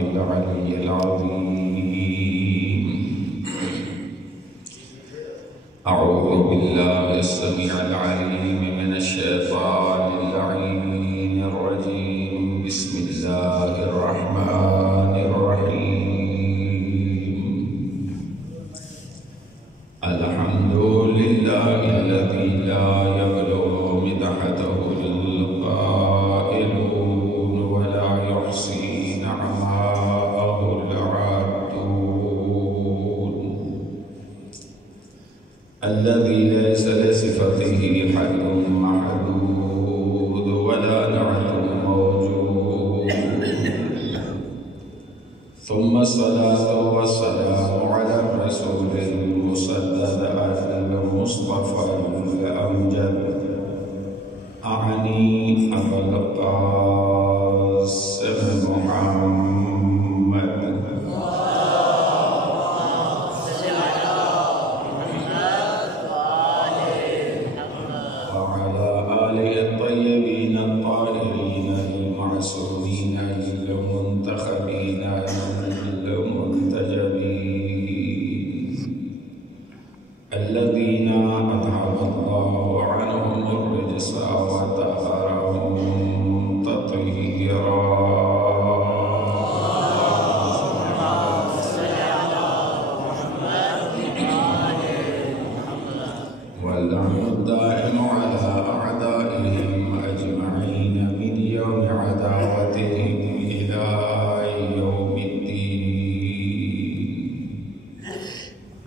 العلي العظيم. أعوذ بالله السميع العليم من الشيطان اللعين الرجيم. بسم الله الرحمن الرحيم. الحمد لله الذي لا يبلغ مدحته القائلون ولا يحصي نعماءه العادون، الذي ليس لصفته حد محدود ولا نعت موجود. ثم الصلاة والسلام على الرسول المسدد المصطفى الأمجد، أعني أبا القاسم محمد وعلى آله الطيبين الطاهرين المعصومين المنتخبين المنتجبين، الذين أذهب الله عنهم الرجس وطهرهم تطهيرا. واللعن الدائم على أعدائهم أجمعين من يوم عداوتهم إلى يوم الدين.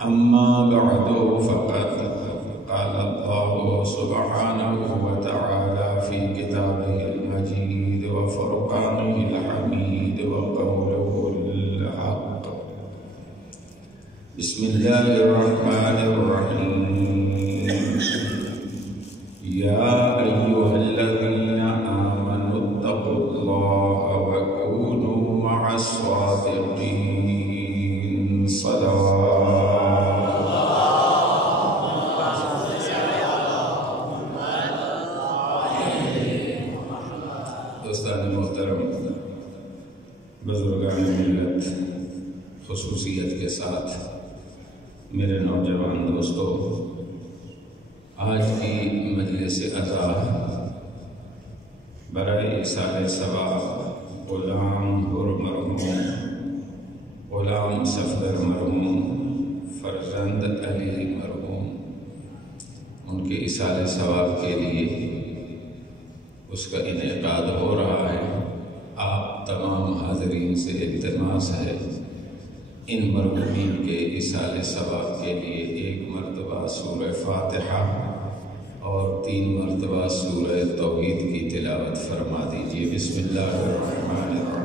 أما بعد، فقد قال الله سبحانه وتعالى في كتابه المجيد وفرقانه الحميد وقوله الحق. بسم الله الرحمن الرحيم. يا أيها الذين آمنوا اتقوا الله وكونوا مع الصادقين. دوستان محترم، بزرگان ملت، خصوصیت کے ساتھ میرے نوجوان دوستو، آج کی مجلس عطا برائے ایصال ثواب غلام حر مرحوم، غلام صفدر مرحوم، فرزند علی مرحوم، ان کے ایصال ثواب کے لیے اس کا انعقاد ہو رہا ہے. آپ تمام حاضرین سے التماس ہے ان مرحومین کے ایصال ثواب کے لیے 1 مرتبہ سورہ فاتحہ اور 3 مرتبہ سورہ توحید کی تلاوت فرما دیجیے. بسم اللہ الرحمن الرحیم.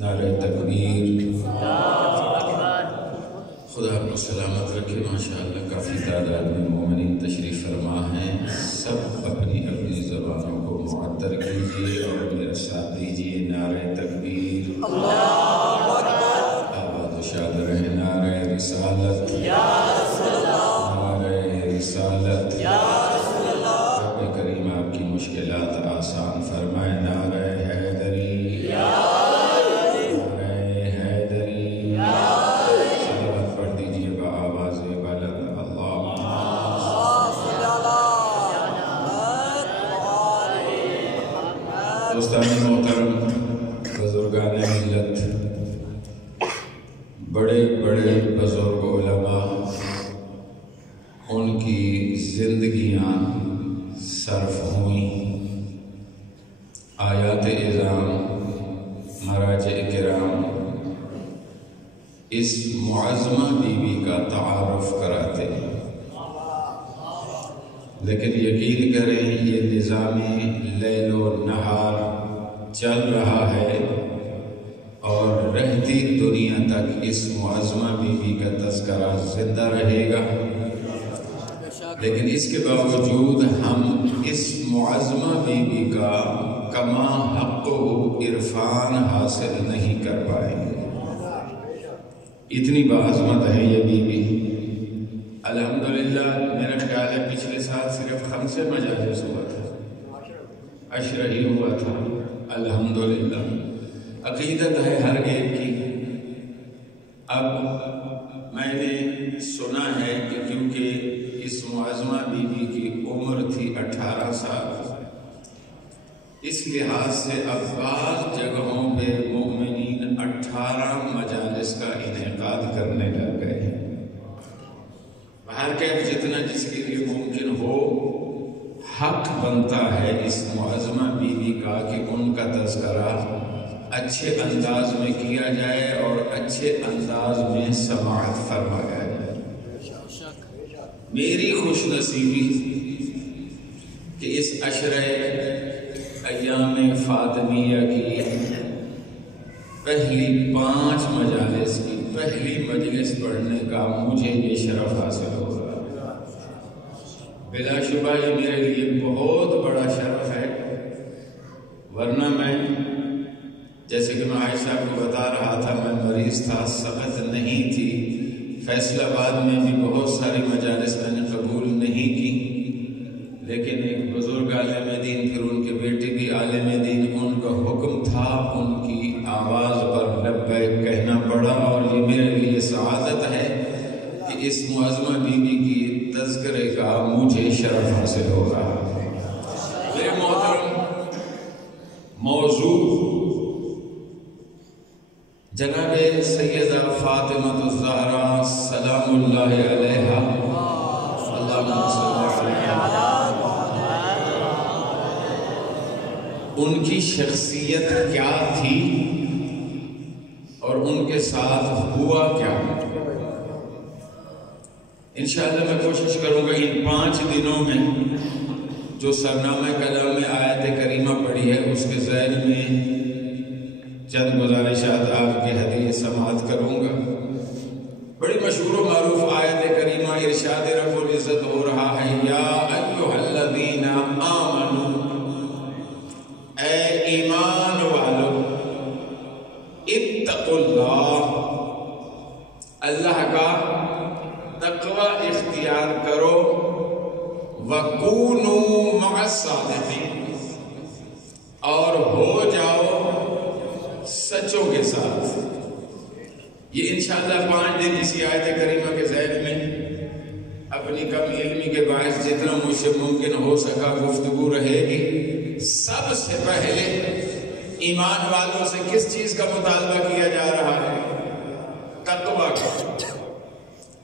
نعرہ تکبیر. خدا آپ کو سلامت رکھے. ماشاءاللہ کافی تعداد میں مومنین تشریف فرما ہیں. سب اپنی اپنی زبانوں کو معطر کیجیے اور میرے ساتھ دیجیے نعرہ تکبیر. آباد و شاد رہے. نعرہ رسالت، نعرہ رسالت. رب کریم آپ کی مشکلات آسان فرمائے. نعرہ حیدری، دوستان محترم، بزرگان ملت، بڑے بڑے بزرگ علماء، ان کی زندگیاں صرف ہوئیں. آیات اعظام، مراجع کرام اس معظمہ بیوی کا تعارف کراتے ہیں. لیکن یقین کریں یہ نظام لیل و نہار چل رہا ہے اور رہتی دنیا تک اس معظمہ بیوی کا تذکرہ زندہ رہے گا، لیکن اس کے باوجود ہم اس معظمہ بیوی کا کما حق و عرفان حاصل نہیں کر پائیں گے۔ اتنی باعظمت ہے یہ بیوی۔ الحمدللہ میرا خیال ہے پچھلے سال صرف 5 مجالس ہوا تھا، عشرہ ہی ہوا تھا۔ الحمدللہ عقیدت ہے ہر ایک کی۔ اب میں نے سنا ہے کہ کیونکہ اس معظمہ بیوی کی عمر تھی 18 سال، اس لحاظ سے اب بعض جگہوں پہ مومنین 18 مجالس کا انعقاد کرنے لگ گئے ہیں۔ ہر کیف جتنا جس کے لیے ممکن ہو، حق بنتا ہے اس معظمہ بیوی کا کہ ان کا تذکرہ اچھے انداز میں کیا جائے اور اچھے انداز میں سماعت فرمایا جائے۔ میری خوش نصیبی کہ اس عشرہ ایام فاطمیہ کی پہلی 5 مجالس کی پہلی مجلس پڑھنے کا مجھے یہ شرف حاصل ہو رہا ہے۔ بلا شبہ یہ میرے لیے بہت بڑا شرف ہے، ورنہ میں جیسے کہ میں عائشہ کو بتا رہا تھا، میں مریض تھا، صحت نہیں تھی، فیصل آباد میں بھی بہت ساری مجالس میں نے قبول نہیں کی، لیکن ایک بزرگ عالم دین، پھر ان کے بیٹے بھی عالم دین، ان کا حکم تھا، ان کی آواز پر لبیک کہنا پڑا، اور یہ میرے لیے سعادت ہے کہ اس معظمہ بیوی کی تذکرے کا مجھے شرف حاصل ہو رہا ہے۔ میرے محترم، موضوع جناب سیدہ فاطمہ الزہرا سلام اللہ علیہا، اللہم صلی علیہا، ان کی شخصیت کیا تھی اور ان کے ساتھ ہوا کیا۔ انشاءاللہ میں کوشش کروں گا ان 5 دنوں میں جو سرنامہ کلام میں آیت کریمہ پڑھی ہے اس کے ذیل میں چند گزارشات آپ کے حدیث سماعت کروں گا۔ بڑی مشہور و معروف آیت کریمہ، ارشاد رب العزت ہو رہا ہے، یا ایھا الذین آمنوا، اے ایمان والو، اتقوا اللہ، اللہ کا تقوی اختیار کرو، وَكُونُوا مَعَ الصَّادِقِينَ، اور ہو جاؤ سچوں کے ساتھ۔ یہ انشاءاللہ 5 دن اسی آیت کریمہ کے ذیل میں اپنی کم علمی کے باعث جتنا مجھ سے ممکن ہو سکا گفتگو رہے گی۔ سب سے پہلے ایمان والوں سے کس چیز کا مطالبہ کیا جا رہا ہے؟ تقوی کا۔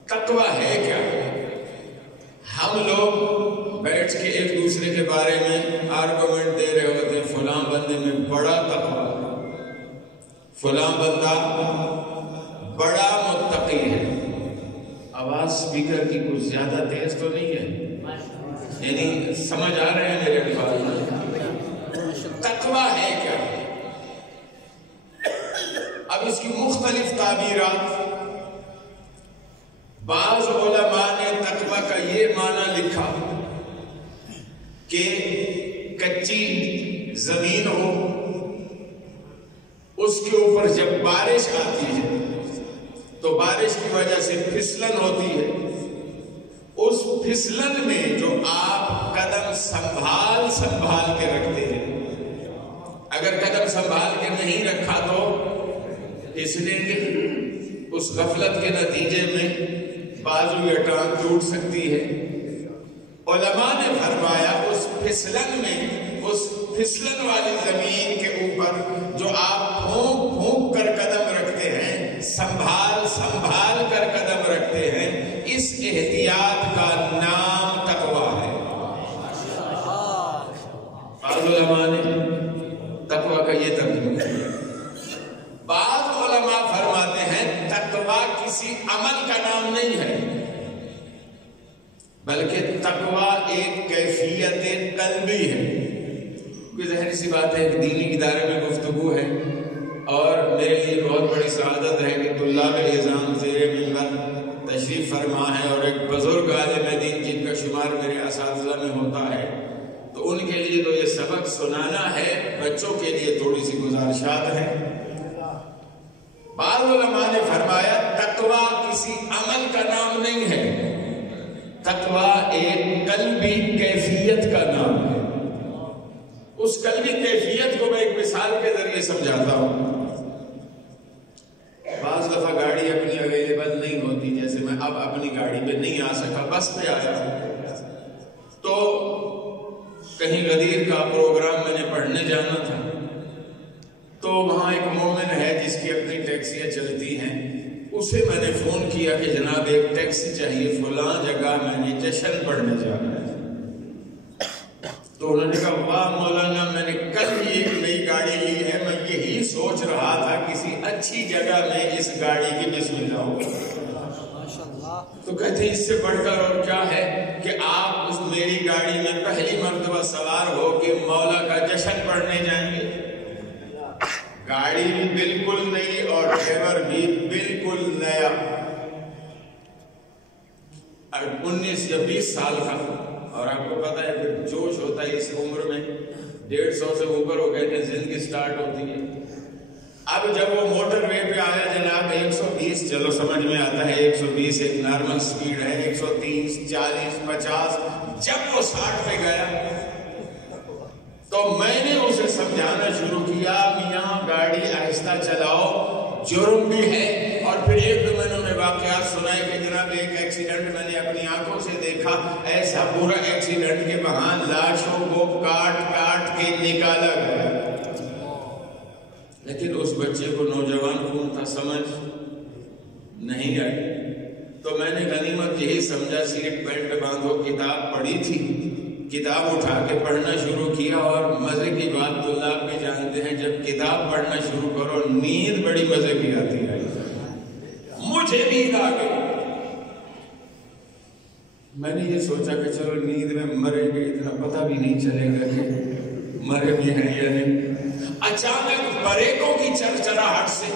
تقوی ہے کیا؟ ہم لوگ بیٹھ کے ایک دوسرے کے بارے میں آرگومنٹ دے رہے ہوتے ہیں، فلاں بندے میں بڑا تقوی، فلاں بندہ بڑا متقی ہے۔ آواز سپیکر کی کچھ زیادہ تیز تو نہیں ہے؟ یعنی سمجھ آ رہے ہیں میرے الفاظ؟ تقوی ہے کیا؟ اب اس کی مختلف تعبیرات، بعض علماء نے تقوی کا یہ معنی لکھا کہ کچی زمین ہو، اس کے اوپر جب بارش آتی ہے تو بارش کی وجہ سے پھسلن ہوتی ہے، اس پھسلن میں جو آپ قدم سنبھال کے رکھتے ہیں، اگر قدم سنبھال کے نہیں رکھا تو پھسلیں گے، اس غفلت کے نتیجے میں بازو یا ٹانگ ٹوٹ سکتی ہے۔ علماء نے فرمایا اس پھسلن میں، اس پھسلن والی زمین کے اوپر جو آپ پھونک کر قدم رکھتے ہیں، سنبھال کر قدم رکھتے ہیں، اس احتیاط کا نام تقوی ہے۔ بعض علماء نے تقوی کا یہ ترجمہ کیا۔ بعض علماء فرماتے ہیں تقوی کسی عمل کا نام نہیں ہے، بلکہ تقویٰ ایک کیفیت قلبی ہے. کوئی ظاہر سی بات ہے کہ دینی ادارے میں گفتگو ہے اور میرے لیے بہت بڑی سعادت ہے کہ طلاب اعزام زیر منبر تشریف فرما ہے اور ایک بزرگ عالم دین جن کا شمار میرے اساتذہ میں ہوتا ہے، تو ان کے لیے تو یہ سبق سنانا ہے. بچوں کے لیے تھوڑی سی گزارشات ہیں. بعض علماء نے فرمایا تقویٰ کسی عمل کا نام نہیں ہے، تقویٰ ایک قلبی کیفیت کا نام ہے. اس قلبی کیفیت کو میں ایک مثال کے ذریعے سمجھاتا ہوں. بعض دفعہ گاڑی اپنی اویلیبل نہیں ہوتی، جیسے میں اب اپنی گاڑی پہ نہیں آ سکا، بس پہ آیا، تو کہیں غدیر کا پروگرام میں نے پڑھنے جانا تھا، تو وہاں ایک مومن ہے جس کی اپنی ٹیکسیاں چلتی ہیں. اسے میں نے فون کیا کہ جناب ایک ٹیکسی چاہیے، فلاں جگہ میں نے جشن پڑھنے جانا ہے. تو انہوں نے کہا واہ مولانا، میں نے کل ہی ایک نئی گاڑی لی ہے، میں یہی سوچ رہا تھا کسی اچھی جگہ میں اس گاڑی کی بسم اللہ ہو. تو کہتے ہیں اس سے بڑھ کر اور کیا ہے کہ آپ اس میری گاڑی میں پہلی مرتبہ سوار ہو کے مولا کا جشن پڑھنے جائیں گے. گاڑی بھی بالکل نئی اور ڈرائیور بھی بالکل نیا، 19 یا 20 سال کا. اور آپ کو پتا ہے کہ جوش ہوتا ہے اس عمر میں، 150 سے اوپر ہو گئے تھے، زندگی سٹارٹ ہوتی ہے. اب جب وہ موٹر وے پہ آیا جناب 120، چلو سمجھ میں آتا ہے 120 ایک نارمل سپیڈ ہے، 130 40 50، جب وہ 60 پہ گیا تو میں نے اسے سمجھانا شروع کیا میاں گاڑی آہستہ چلاؤ، جرم بھی ہے. اور پھر ایک دو میں نے واقعات سنائے کہ جناب ایک ایکسیڈنٹ میں نے اپنی آنکھوں سے دیکھا، ایسا پورا ایکسیڈنٹ کے وہاں لاشوں کو کاٹ کاٹ کے نکالا گیا. لیکن اس بچے کو نوجوان خون تھا، سمجھ نہیں آئی. تو میں نے غنیمت یہی سمجھا، سیٹ بیلٹ باندھو، کتاب پڑھی تھی، کتاب اٹھا کے پڑھنا شروع کیا. اور مزے کی بات تو آپ بھی جانتے ہیں، جب کتاب پڑھنا شروع کرو نیند بڑی مزے کی آتی ہے. مجھے نیند آ گئی. میں نے یہ سوچا کہ چلو نیند میں مرے گے، اتنا پتہ بھی نہیں چلے گا کہ مرے بھی ہیں یا نہیں. اچانک بریکوں کی چرچراہٹ سے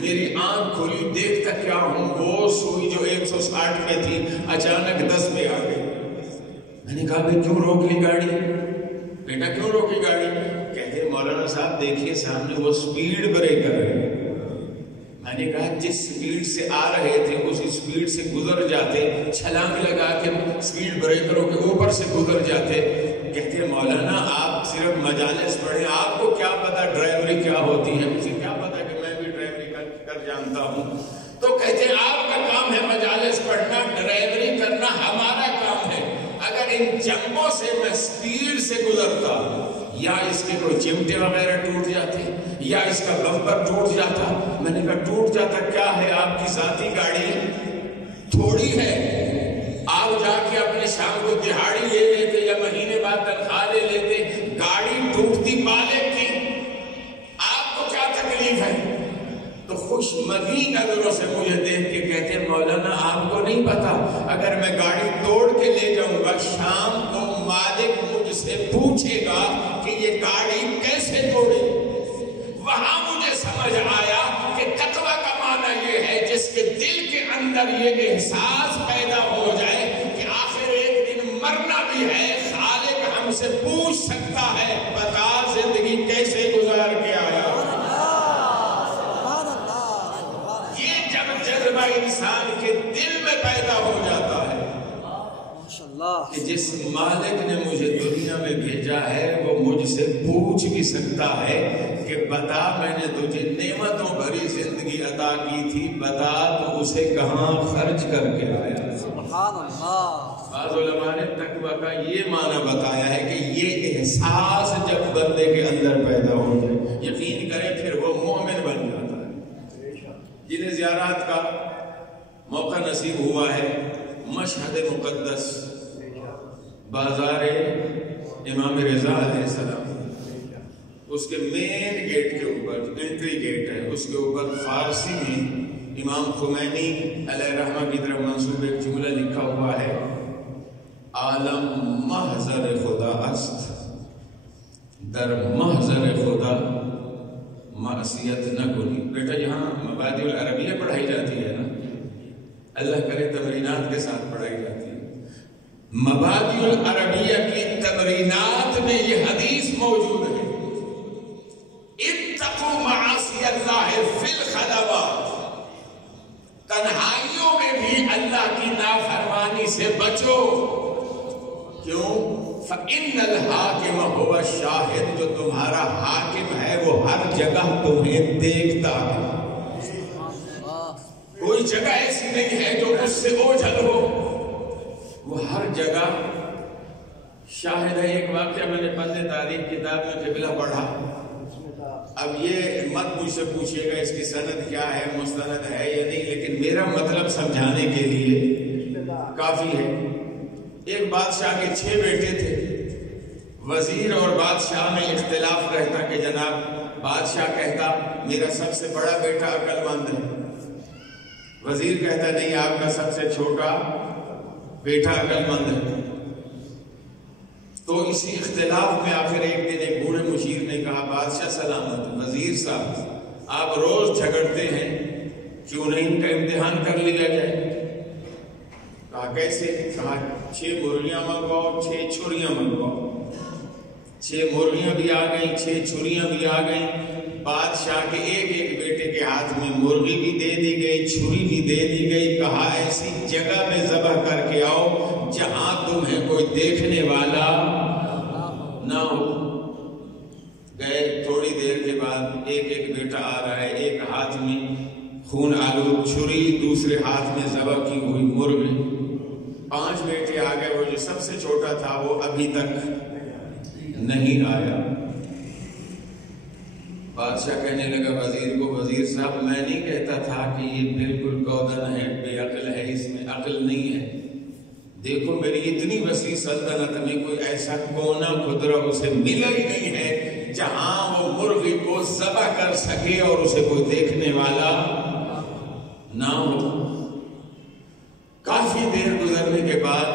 میری آنکھ کھلی، دیکھتا کیا ہوں، وہ سوئی جو 160 پہ تھی اچانک 10 پہ آ گئی. میں نے کہا بھئی کیوں روک لی گاڑی؟ بیٹا کیوں روکی گاڑی؟ کہتے مولانا صاحب دیکھیے سامنے وہ سپیڈ بریکر ہے. میں نے کہا جس سپیڈ سے آ رہے تھے اس سپیڈ سے گزر جاتے، چھلانگ لگا کے سپیڈ بریکروں کے اوپر سے گزر جاتے. کہتے مولانا آپ صرف مجالس پڑھیں، آپ کو کیا پتا ڈرائیوری کیا ہوتی ہے، مجھے کیا پتا کہ میں بھی ڈرائیوری کر جانتا ہوں. تو کہتے آپ کا کام ہے مجالس پڑھنا، ڈرائیوری کرنا ہمارا کام ہے. اگر ان جنگوں سے میں سپیڈ سے گزرتا، یا اس کے کوئی چمٹے وغیرہ ٹوٹ جاتے، یا اس کا بمپر ٹوٹ جاتا. میں نے کہا ٹوٹ جاتا کیا ہے، آپ کی ذاتی گاڑی تھوڑی ہے، آپ جا کے اپنے شام کو دہاڑی لے لیتے یا مہینے بعد تنخواہ لے لیتے. گاڑی ٹوٹتی مالک کی، آپ کو کیا تکلیف ہے؟ تو خوش مدی نظروں سے مجھے دیکھ کے کہتے مولانا آپ کو نہیں پتا، اگر میں گاڑی توڑ کے لے جاؤں گا شام کو مالک مجھ سے پوچھے گا کہ یہ گاڑی کیسے توڑی. وہاں مجھے سمجھ آیا کہ تقویٰ کا معنی یہ ہے جس کے دل کے اندر یہ احساس پیدا ہو جائے کہ آخر ایک دن مرنا بھی ہے، خالق ہم سے پوچھ سکتا ہے بتا زندگی کیسے گزار کے آیا. یہ جب جذبہ انسان کے دل میں پیدا ہو جاتا ہے کہ جس مالک نے مجھے دنیا میں بھیجا ہے وہ مجھ سے پوچھ بھی سکتا ہے کہ بتا میں نے تجھے نعمتوں بھری زندگی عطا کی تھی، بتا تو اسے کہاں خرچ کر کے آیا. سبحان اللہ. بعض علماء نے تقویٰ کا یہ معنی بتایا ہے کہ یہ احساس جب بندے کے اندر پیدا ہو جائے، یقین کریں پھر وہ مومن بن جاتا ہے. جنہیں زیارات کا موقع نصیب ہوا ہے، مشہد مقدس بازار امام رضا علیہ السلام، اس کے مین گیٹ کے اوپر انٹری گیٹ ہے، اس کے اوپر فارسی میں امام خمینی علیہ رحمہ کی طرف منسوب ایک جملہ لکھا ہوا ہے، در محضر خدا معصیت نہ کنی. بیٹا یہاں مبادئ العربیہ پڑھائی جاتی ہے نا, اللہ کرے تمرینات کے ساتھ پڑھائی جاتی ہے. مبادئ العربیہ کی تمرینات میں یہ حدیث موجود ہے, اتقوا معاصی اللہ فی الخلوات, تنہائیوں میں بھی اللہ کی نافرمانی سے بچو. کیوں؟ فَإِنَّ الْحَاكِمَ هُوَ الشَّاهِدُ, جو تمہارا حاکم ہے وہ ہر جگہ تمہیں دیکھتا ہے. کوئی جگہ ایسی نہیں ہے جو اس سے اوجھل ہو, وہ ہر جگہ شاہد ہے. ایک واقعہ میں نے پندے تاریخ کتاب میں قبلہ پڑھا. اب یہ مت مجھ سے پوچھئے گا اس کی سند کیا ہے, مستند ہے یا نہیں, لیکن میرا مطلب سمجھانے کے لیے کافی ہے. ایک بادشاہ کے 6 بیٹے تھے. وزیر اور بادشاہ میں اختلاف رہتا کہ جناب, بادشاہ کہتا میرا سب سے بڑا بیٹا عقل مند ہے, وزیر کہتا نہیں آپ کا سب سے چھوٹا بیٹا عقل مند ہے. تو اسی اختلاف میں آخر ایک دن ایک بوڑھے مشیر نے کہا بادشاہ سلامت, وزیر صاحب آپ روز جھگڑتے ہیں, کیوں نہیں ان کا امتحان کر لیا جائے. کہا کیسے؟ کہا 6 مرغیاں منگواؤ, 6 چھریاں منگواؤ. 6 مرغیاں بھی آ گئیں, 6 چھریاں بھی آ گئیں. بادشاہ کے ایک ایک بیٹے کے ہاتھ میں مرغی بھی دے دی گئی, چھری بھی دے دی گئی. کہا ایسی جگہ میں ذبح کر کے آؤ جہاں تمہیں کوئی دیکھنے والا نہ ہو. گئے, تھوڑی دیر کے بعد ایک ایک بیٹا آ رہا ہے, ایک ہاتھ میں خون آلود چھری, دوسرے ہاتھ میں ذبح کی ہوئی مرغی. 5 بیٹے آ گئے, وہ جو سب سے چھوٹا تھا وہ ابھی تک نہیں آیا. بادشاہ کہنے لگا وزیر کو, وزیر صاحب میں نہیں کہتا تھا کہ یہ بالکل گودن ہے, بے عقل ہے, اس میں عقل نہیں ہے. دیکھو میری اتنی وسیع سلطنت میں کوئی ایسا کونا خدرہ اسے ملا ہی نہیں ہے جہاں وہ مرغی کو ذبح کر سکے اور اسے کوئی دیکھنے والا نہ ہو. کافی دیر گزرنے کے بعد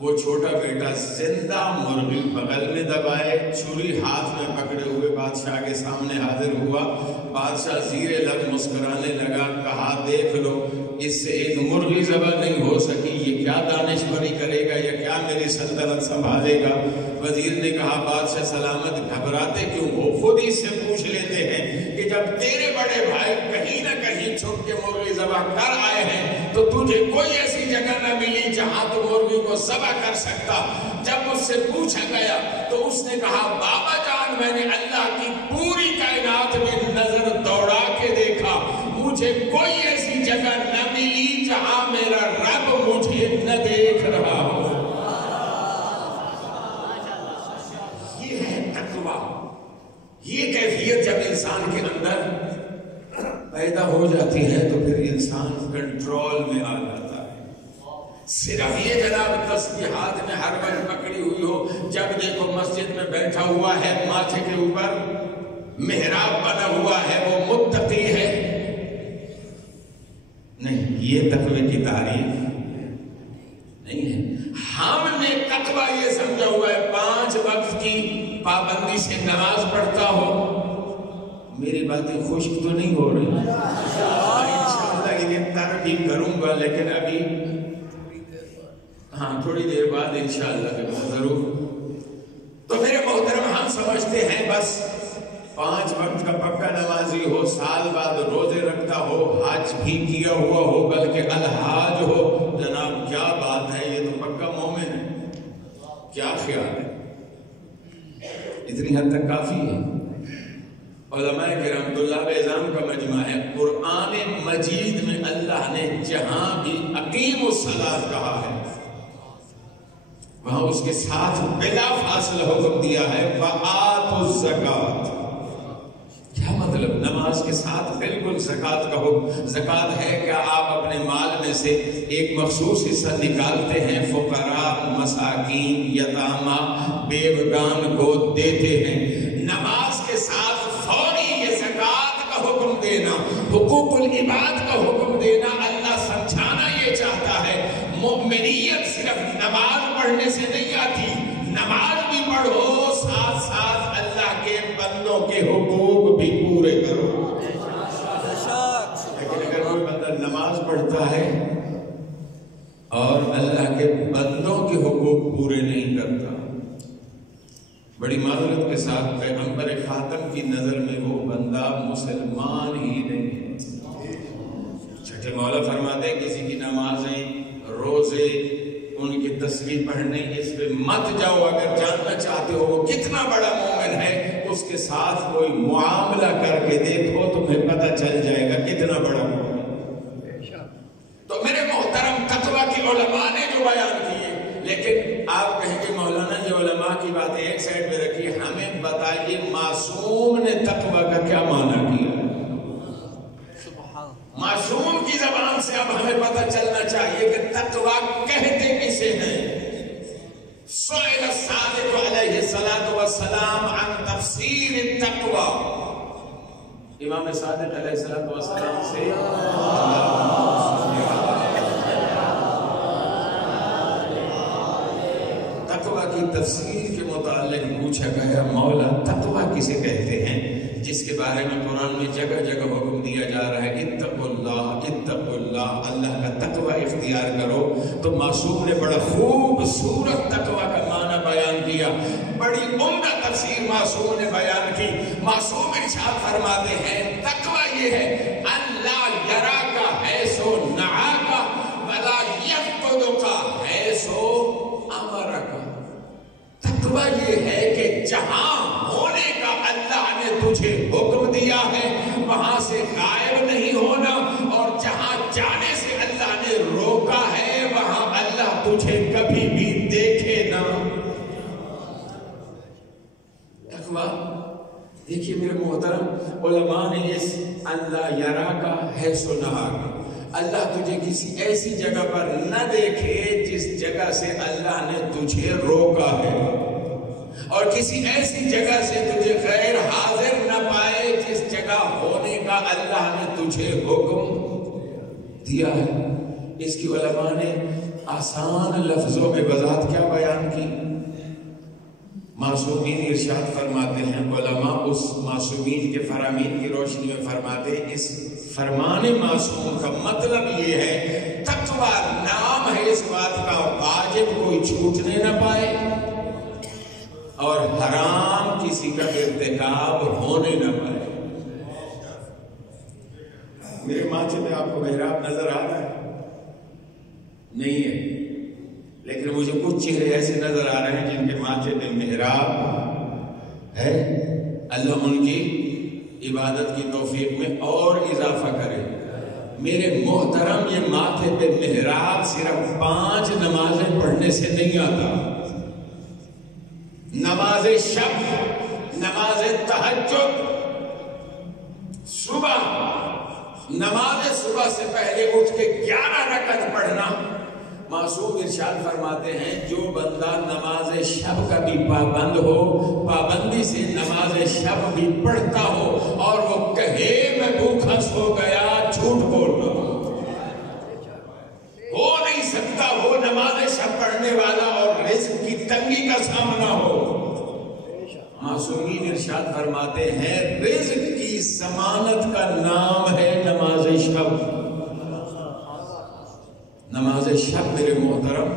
وہ چھوٹا بیٹا زندہ مرغی بغل میں دبائے, چھری ہاتھ میں پکڑے ہوئے بادشاہ کے سامنے حاضر ہوا. بادشاہ زیر لب مسکرانے لگا. کہا دیکھ لو, اس سے ایک مرغی ذبح نہیں ہو سکی, یہ کیا دانشوری کرے گا یا کیا میری سلطنت سنبھالے گا. وزیر نے کہا بادشاہ سلامت گھبراتے کیوں ہو, خود ہی سے پوچھ لیتے ہیں کہ جب تیرے بڑے بھائی کہیں نہ کہیں چھپ کے مرغی ذبح کر آئے ہیں تو تجھے کوئی ایسی جگہ نہ ملی جہاں تو مرغی کو ذبح کر سکتا. جب اس سے پوچھا گیا تو اس نے کہا بابا جان میں نے اللہ کی پوری کائنات میں نظر دوڑا کے دیکھا, مجھے کوئی ایسی جگہ نہ ملی جہاں میرا رب مجھے نہ دیکھ رہا ہو. یہ ہے تقویٰ. یہ کیفیت جب انسان کے اندر پیدا ہو جاتی ہے تو پھر انسان کنٹرول میں آ جاتا ہے. صرف یہ جناب تسبیحات میں ہر وقت پکڑی ہوئی ہو, جب دیکھو مسجد میں بیٹھا ہوا ہے, ماتھے کے اوپر محراب بنا ہوا ہے, وہ متقی ہے, نہیں, یہ تقوی کی تعریف نہیں ہے. ہم نے تقوی یہ سمجھا ہوا ہے 5 وقت کی پابندی سے نماز پڑھتا ہو. میری باتیں خشک تو نہیں ہو رہی, انشاءاللہ یہ تر بھی کروں گا, لیکن ابھی ہاں تھوڑی دیر بعد انشاءاللہ کے بعد ضرور. تو میرے محترم ہم سمجھتے ہیں بس 5 وقت کا پکا نمازی ہو, سال بعد روزے رکھتا ہو, حج بھی کیا ہوا ہو, بلکہ الحاج ہو, جناب کیا بات ہے, یہ تو پکا مومن ہے. کیا خیال ہے؟ اتنی حد تک کافی ہے. علماء کرام طلاب اعظام کا مجمع ہے. قرآن مجید میں اللہ نے جہاں بھی اقیم الصلاۃ کہا ہے وہاں اس کے ساتھ بلا فاصلہ حکم دیا ہے وآتوا الزکاۃ. کیا مطلب؟ نماز کے ساتھ بالکل زکوٰۃ کا حکم. زکوٰۃ ہے کہ آپ اپنے مال میں سے ایک مخصوص حصہ نکالتے ہیں, فقراء, مساکین, یتامى, بیوگان کو دیتے ہیں. نماز کے ساتھ فوری یہ زکوٰۃ کا حکم دینا, حقوق العباد کا حکم دینا اللہ سمجھانا یہ چاہتا ہے. مومنیت صرف نماز پڑھنے سے نہیں آتی, نماز بھی پڑھو، ساتھ ساتھ اللہ کے بندوں کے حقوق بھی پورے کرو۔ لیکن اگر کوئی بندہ نماز پڑھتا ہے اور اللہ کے بندوں کے حقوق پورے نہیں کرتا، بڑی معذرت کے ساتھ پیغمبر خاتم کی نظر میں وہ بندہ مسلمان ہی نہیں ہے۔ چھٹے مولا فرماتے ہیں کسی کی نمازیں، روزے، ان کی تصویر پڑھنے، اس پہ مت جاؤ۔ اگر جاننا چاہتے ہو وہ کتنا بڑا مومن ہے، اس کے ساتھ کوئی معاملہ کر کے دیکھو، تمہیں پتہ چل جائے گا کتنا بڑا مومن۔ تو میرے محترم تقویٰ کی علماء نے جو بیان کیے، لیکن آپ کہیں گے مولانا یہ علماء کی باتیں ایک سائڈ پہ رکھیے، ہمیں بتائیے معصوم نے تقویٰ کا کیا معنی کیا؟ معصوم کی زبان سے اب ہمیں پتہ چلنا چاہیے کہ تقویٰ کہتے کسے ہیں۔ سئل الصادق علیہ السلام عن تفسیر التقویٰ، امام صادق علیہ السلام سے تقویٰ کی تفسیر کے متعلق پوچھا گیا، مولا تقویٰ کسے کہتے ہیں جس کے بارے میں قرآن میں جگہ جگہ حکم دیا جا رہا ہے اتقوا اللہ، اللہ کا تقویٰ اختیار کرو۔ تو معصوم نے بڑا خوبصورت تقویٰ کا معنی بیان کیا، بڑی عمدہ تفسیر معصوم نے بیان کی۔ معصوم ارشاد فرماتے ہیں تقویٰ یہ ہے اللہ یراک حیث نہاک ولا یفقدک حیث امرک۔ تقویٰ یہ ہے کہ جہاں ہونے کا اللہ نے تجھے حکم دیا ہے وہاں سے غائب نہیں ہونا، اور جہاں جانے سے اللہ نے روکا ہے وہاں اللہ تجھے کبھی بھی دیکھے نہ۔ تقویٰ دیکھیے میرے محترم، علماء نے اس اللہ یرا کا حیث و نہاک، اللہ تجھے کسی ایسی جگہ پر نہ دیکھے جس جگہ سے اللہ نے تجھے روکا ہے، اور کسی ایسی جگہ سے تجھے غیر حاضر نہ پائے جس جگہ ہونے کا اللہ نے تجھے حکم دیا ہے۔ اس کی علماء نے آسان لفظوں میں وضاحت کیا بیان کی؟ معصومین ارشاد فرماتے ہیں علماء، اس معصومین کے فرامین کی روشنی میں فرماتے ہیں اس فرمان معصوم کا مطلب یہ ہے تقویٰ نام ہے اس بات کا واجب کوئی چھوٹنے نہ پائے اور حرام کسی کا ارتکاب ہونے نہ پائے۔ میرے ماتھے میں آپ کو محراب نظر آ رہا ہے؟ نہیں ہے، لیکن مجھے کچھ چہرے ایسے نظر آ رہے ہیں جن کے ماتھے میں محراب ہے۔ اللہ ان کی عبادت کی توفیق میں اور اضافہ کرے۔ میرے محترم، یہ ماتھے پہ محراب صرف 5 نمازیں پڑھنے سے نہیں آتا۔ نماز شب، نماز تہجد، صبح، نماز صبح سے پہلے اٹھ کے 11 رکعت پڑھنا۔ معصوم ارشاد فرماتے ہیں جو بندہ نماز شب کا بھی پابند ہو، پابندی سے نماز شب بھی پڑھتا ہو، اور وہ کہے میں بھوکا سو گیا، جھوٹ بولنا ہو نہیں سکتا، وہ نماز شب پڑھنے والا اور رزق کی تنگی کا سامنا ہو۔ معصومین ارشاد فرماتے ہیں رزق کی ضمانت کا نام ہے نماز شب۔ نماز شب میرے محترم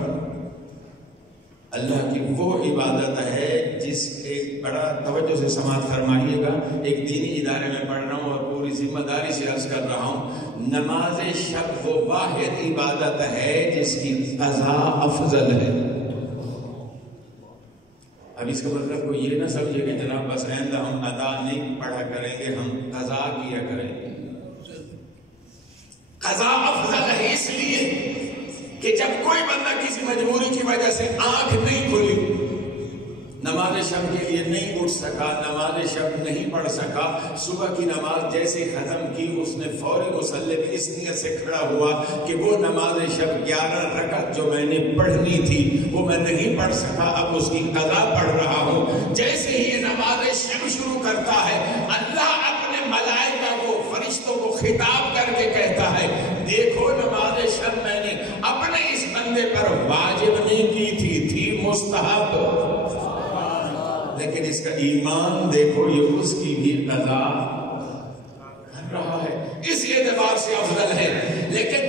اللہ کی وہ عبادت ہے جس ایک بڑا توجہ سے سماعت فرمائیے گا، ایک دینی ادارے میں پڑھ رہا ہوں اور پوری ذمہ داری سے عرض کر رہا ہوں، نماز شب وہ واحد عبادت ہے جس کی قضا افضل ہے۔ اب اس کا مطلب کوئی یہ نہ سمجھے کہ جناب بس آئندہ ہم ادا نہیں پڑھا کریں گے، ہم قضا کیا کریں گے۔ قضا افضل ہے اس لیے کہ جب کوئی بندہ کسی مجبوری کی وجہ سے آنکھ نہیں کھلی، نماز شب کے لیے نہیں اٹھ سکا، نماز شب نہیں پڑھ سکا، صبح کی نماز جیسے ختم کی اس نے فوری مصلی پہ اس نیت سے کھڑا ہوا کہ وہ نماز شب 11 رکعت جو میں نے پڑھنی تھی وہ میں نہیں پڑھ سکا، اب اس کی قضا پڑھ رہا ہوں۔ جیسے ہی یہ نماز شب شروع کرتا ہے اللہ اپنے ملائکہ کو، فرشتوں کو خطاب کر کے کہتا ہے دیکھو نماز شب میں نے اپنے اس بندے پر واجب نہیں کی تھی مستحب، کا ایمان دیکھو یہ اس کی بھی قضا کر رہا ہے، اس اعتبار سے افضل ہے۔ لیکن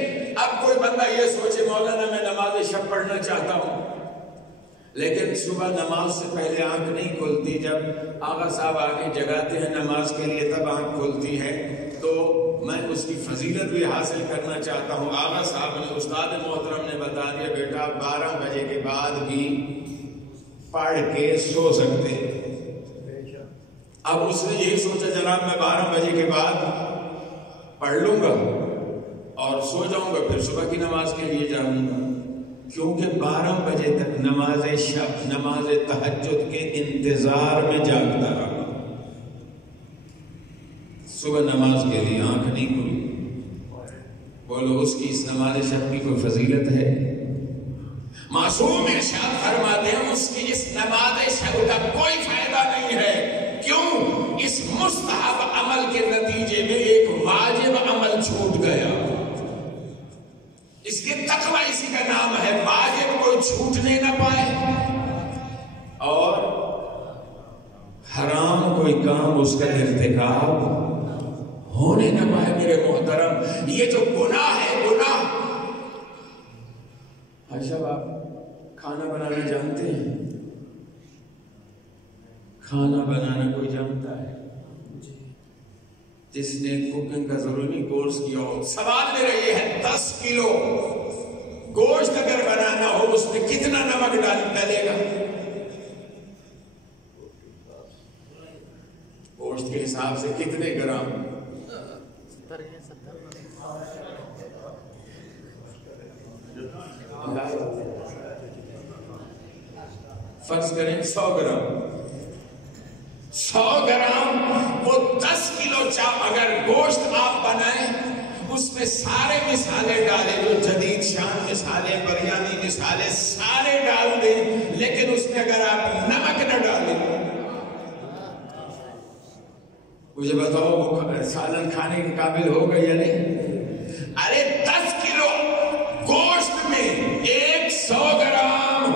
اب کوئی بندہ یہ سوچے مولانا میں نماز شب پڑھنا چاہتا ہوں، لیکن صبح نماز سے پہلے آنکھ نہیں کھلتی، جب آقا صاحب آگے جگاتے ہیں نماز کے لیے تب آنکھ کھلتی ہے، تو میں اس کی فضیلت بھی حاصل کرنا چاہتا ہوں۔ آقا صاحب نے، استاد محترم نے بتا دیا بیٹا 12 بجے کے بعد بھی پڑھ کے سو سکتے۔ اب اس نے یہی سوچا جناب میں 12 بجے کے بعد پڑھ لوں گا اور سو جاؤں گا، پھر صبح کی نماز کے لیے جاؤں گا، کیونکہ 12 بجے تک نماز شب، نماز تہجد کے انتظار میں جاگتا رہا، صبح نماز کے لیے آنکھ نہیں کھلی۔ بولو اس کی اس نماز شب کی کوئی فضیلت ہے؟ معصوم ارشاد فرماتے ہیں اس کی اس نماز شب کا کوئی فائدہ نہیں ہے۔ کیوں؟ اس مستحب عمل کے نتیجے میں ایک واجب عمل چھوٹ گیا۔ اس کے تقوی اسی کا نام ہے، واجب کوئی چھوٹنے نہ پائے اور حرام کوئی کام اس کا ارتکاب ہونے نہ پائے۔ میرے محترم یہ جو گناہ ہے، گناہ، شب آپ کھانا بنانا جانتے ہیں؟ کھانا بنانا کوئی جانتا ہے؟ جس نے کوکنگ کا ضروری کورس کیا ہو، سوال میرا یہ ہے 10 کلو گوشت اگر بنانا ہو اس میں کتنا نمک ڈالے گا؟ گوشت کے حساب سے کتنے گرام؟ فرض کریں 100 گرام، 100 گرام وہ 10 کلو اگر گوشت آپ بنائیں، اس میں سارے مسالے ڈالیں، جو جدید شان مسالے، بریانی مسالے سارے ڈال دیں، لیکن اس میں اگر آپ نمک نہ ڈالیں، مجھے بتاؤ وہ سالن کھانے کے قابل ہوگا یا نہیں؟ ارے 10 کلو گوشت میں 100 گرام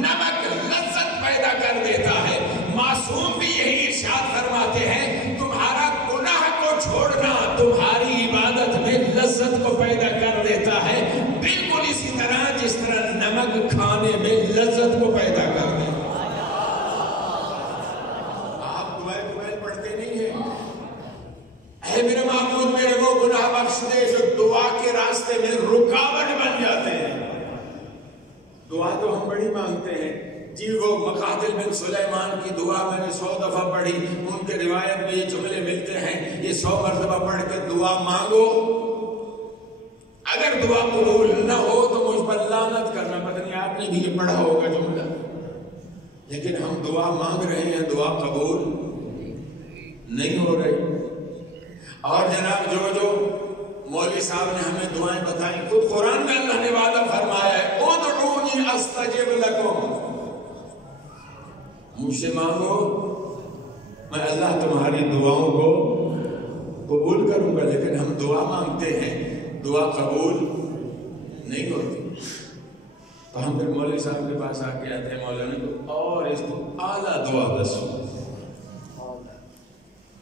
نمک لذت پیدا کر دیتا ہے۔ معصوم بھی یہی ارشاد فرماتے ہیں تمہارا گناہ کو چھوڑنا تمہاری عبادت میں لذت کو پیدا کر دیتا ہے، بالکل اسی طرح جس طرح نمک کھانے میں لذت کو پیدا کر دیتا ہے۔ آپ دعائیں پڑھتے نہیں ہیں؟ اے میرے معبود میرے وہ گناہ بخش دے جو دعا کے راستے میں رکاوٹ بن جاتے ہیں۔ دعا تو ہم بڑی مانگتے ہیں جی، وہ مقاتل بن سلیمان کی دعا میں نے 100 دفعہ پڑھی، ان کے روایت میں یہ جملے ملتے ہیں، یہ 100 مرتبہ پڑھ کے دعا مانگو، اگر دعا قبول نہ ہو تو مجھ پر لعنت کرنا۔ پتہ نہیں آپ نے بھی یہ پڑھا ہوگا جملہ، لیکن ہم دعا مانگ رہے ہیں، دعا قبول نہیں ہو رہی۔ اور جناب جو مولوی صاحب نے ہمیں دعائیں بتائیں، خود قرآن میں اللہ نے وعدہ فرمایا ہے ادعونی استجب لکم، مجھ سے مانگو میں اللہ تمہاری دعاؤں کو قبول کروں گا، لیکن ہم دعا مانگتے ہیں، دعا قبول نہیں ہوتی۔ تو ہم پھر مولوی صاحب کے پاس آ کے آتے ہیں، مولانا کو اور اس کو اعلیٰ دعا بس۔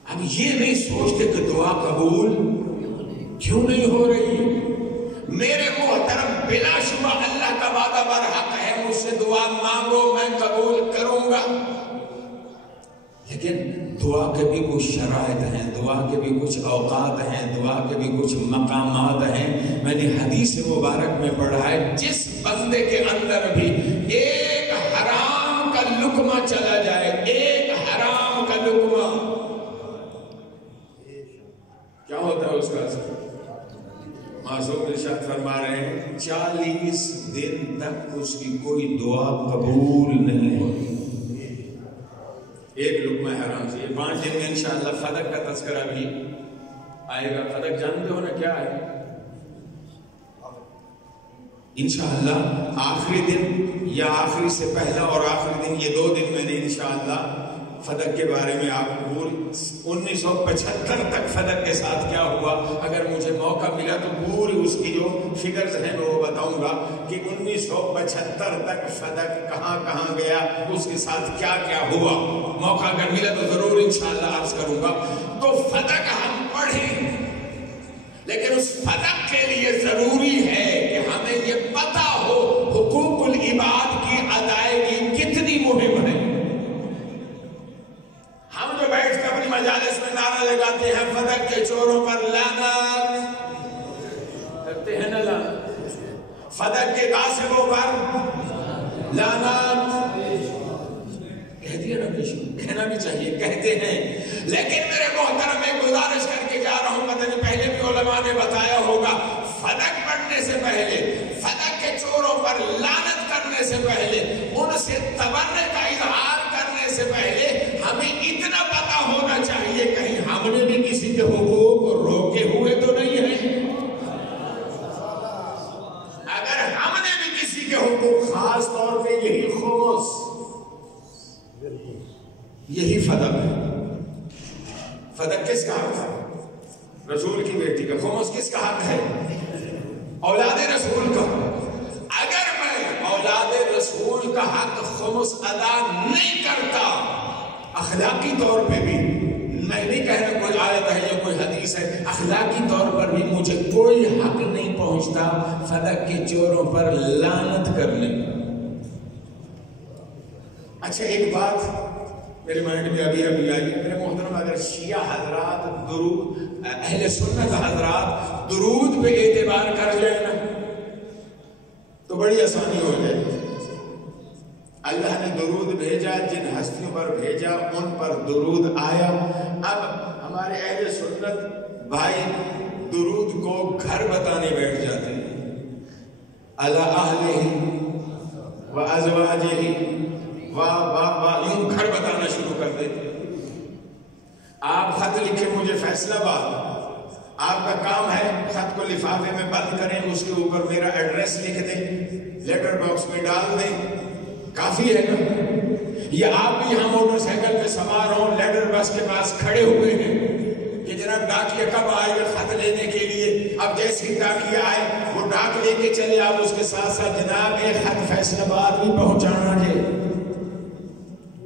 اب یہ نہیں سوچتے کہ دعا قبول کیوں نہیں ہو رہی؟ میرے محترم بلا شبہ اللہ کا وعدہ برحق ہے، مجھ سے دعا مانگو میں قبول کروں گا، لیکن دعا کے بھی کچھ شرائط ہیں، دعا کے بھی کچھ اوقات ہیں، دعا کے بھی کچھ مقامات ہیں۔ میں نے حدیث مبارک میں پڑھا ہے جس بندے کے اندر بھی ایک حرام کا لقمہ چلا جائے، ایک حرام کا لقمہ، کیا ہوتا ہے اس کا اثر؟ معصوم ارشاد فرما رہے ہیں 40 دن تک اس کی کوئی دعا قبول نہیں ہوتی، ایک لقمہ حرام سے۔ 5 دن میں انشاءاللہ فدق کا تذکرہ بھی آئے گا۔ فدق جانتے ہو نا کیا ہے؟ انشاءاللہ آخری دن یا آخری سے پہلا اور آخری دن، یہ 2 دن میں نے انشاءاللہ فدق کے بارے میں آپ پور 1975 تک فدق کے ساتھ کیا ہوا، اگر مجھے موقع ملا تو پوری اس کی جو فگرز ہیں میں وہ بتاؤں گا کہ 1975 تک فدق کہاں کہاں گیا، اس کے ساتھ کیا کیا ہوا. موقع اگر ملا تو ضرور انشاءاللہ عرض کروں گا. تو فدق ہم پڑھیں، لیکن اس فدق کے لیے ضروری ہے کہ ہمیں یہ پتہ ہو حقوق العباد کی ادائیگی کتنی مہم ہے. ہم جو بیٹھ کے اپنی مجالس میں نعرہ لگاتے ہیں فدق کے چوروں پر لعنت کرتے ہیں نا، لعنت، فدق کے غاصبوں پر لعنت کہہ دیا نا، کہنا بھی چاہیے، کہتے ہیں. لیکن میرے محترم میں گزارش کر کے جا رہا ہوں، پتہ نہیں پہلے بھی علماء نے بتایا ہوگا، فدق پڑھنے سے پہلے، فدق کے چوروں پر لعنت کرنے سے پہلے، ان سے تبرع کا اظہار کرنے سے پہلے ہمیں اتنا پتہ ہونا چاہیے کہیں ہم نے بھی کسی کے حقوق روکے ہوئے تو نہیں ہیں. اگر ہم نے بھی کسی کے حقوق، خاص طور پہ یہی خمس، یہی فدق ہے. فدق کس کا حق ہے؟ رسول کی بیٹی کا. خمس کس کا حق ہے؟ اولاد رسول کا. اگر میں اولاد رسول کا حق خمس ادا نہیں کرتا، اخلاقی طور پہ بھی، میں نہیں کہہ رہا کوئی آیت ہے یا کوئی حدیث ہے، اخلاقی طور پر بھی مجھے کوئی حق نہیں پہنچتا فدق کے چوروں پر لعنت کرنے. اچھا ایک بات میرے مائنڈ میں ابھی آئی، میرے محترم، اگر شیعہ حضرات درود، اہل سنت حضرات درود پہ اعتبار کر جائے نا تو بڑی آسانی ہو جائے. اللہ نے درود بھیجا، جن ہستیوں پر بھیجا ان پر درود آیا. اب ہمارے اہل سنت بھائی درود کو گھر بتانے بیٹھ جاتے ہیں، علی اہلہ و ازواجہ، یوں گھر بتانا شروع کر دیتے. آپ خط لکھیں مجھے فیصل آباد، آپ کا کام ہے خط کو لفافے میں بند کریں، اس کے اوپر میرا ایڈریس لکھ دیں، لیٹر باکس میں ڈال دیں، کافی ہے نا. یا آپ بھی یہاں موٹر سائیکل پہ سوار ہوں، لیٹر باکس کے پاس کھڑے ہوئے ہیں کہ جناب ڈاکیہ کب آئے گا خط لینے کے لیے. اب جیسے ہی ڈاکیہ آئے وہ ڈاک لے کے چلے، آپ اس کے ساتھ ساتھ جناب ایک خط فیصل آباد بھی پہنچانا ہے.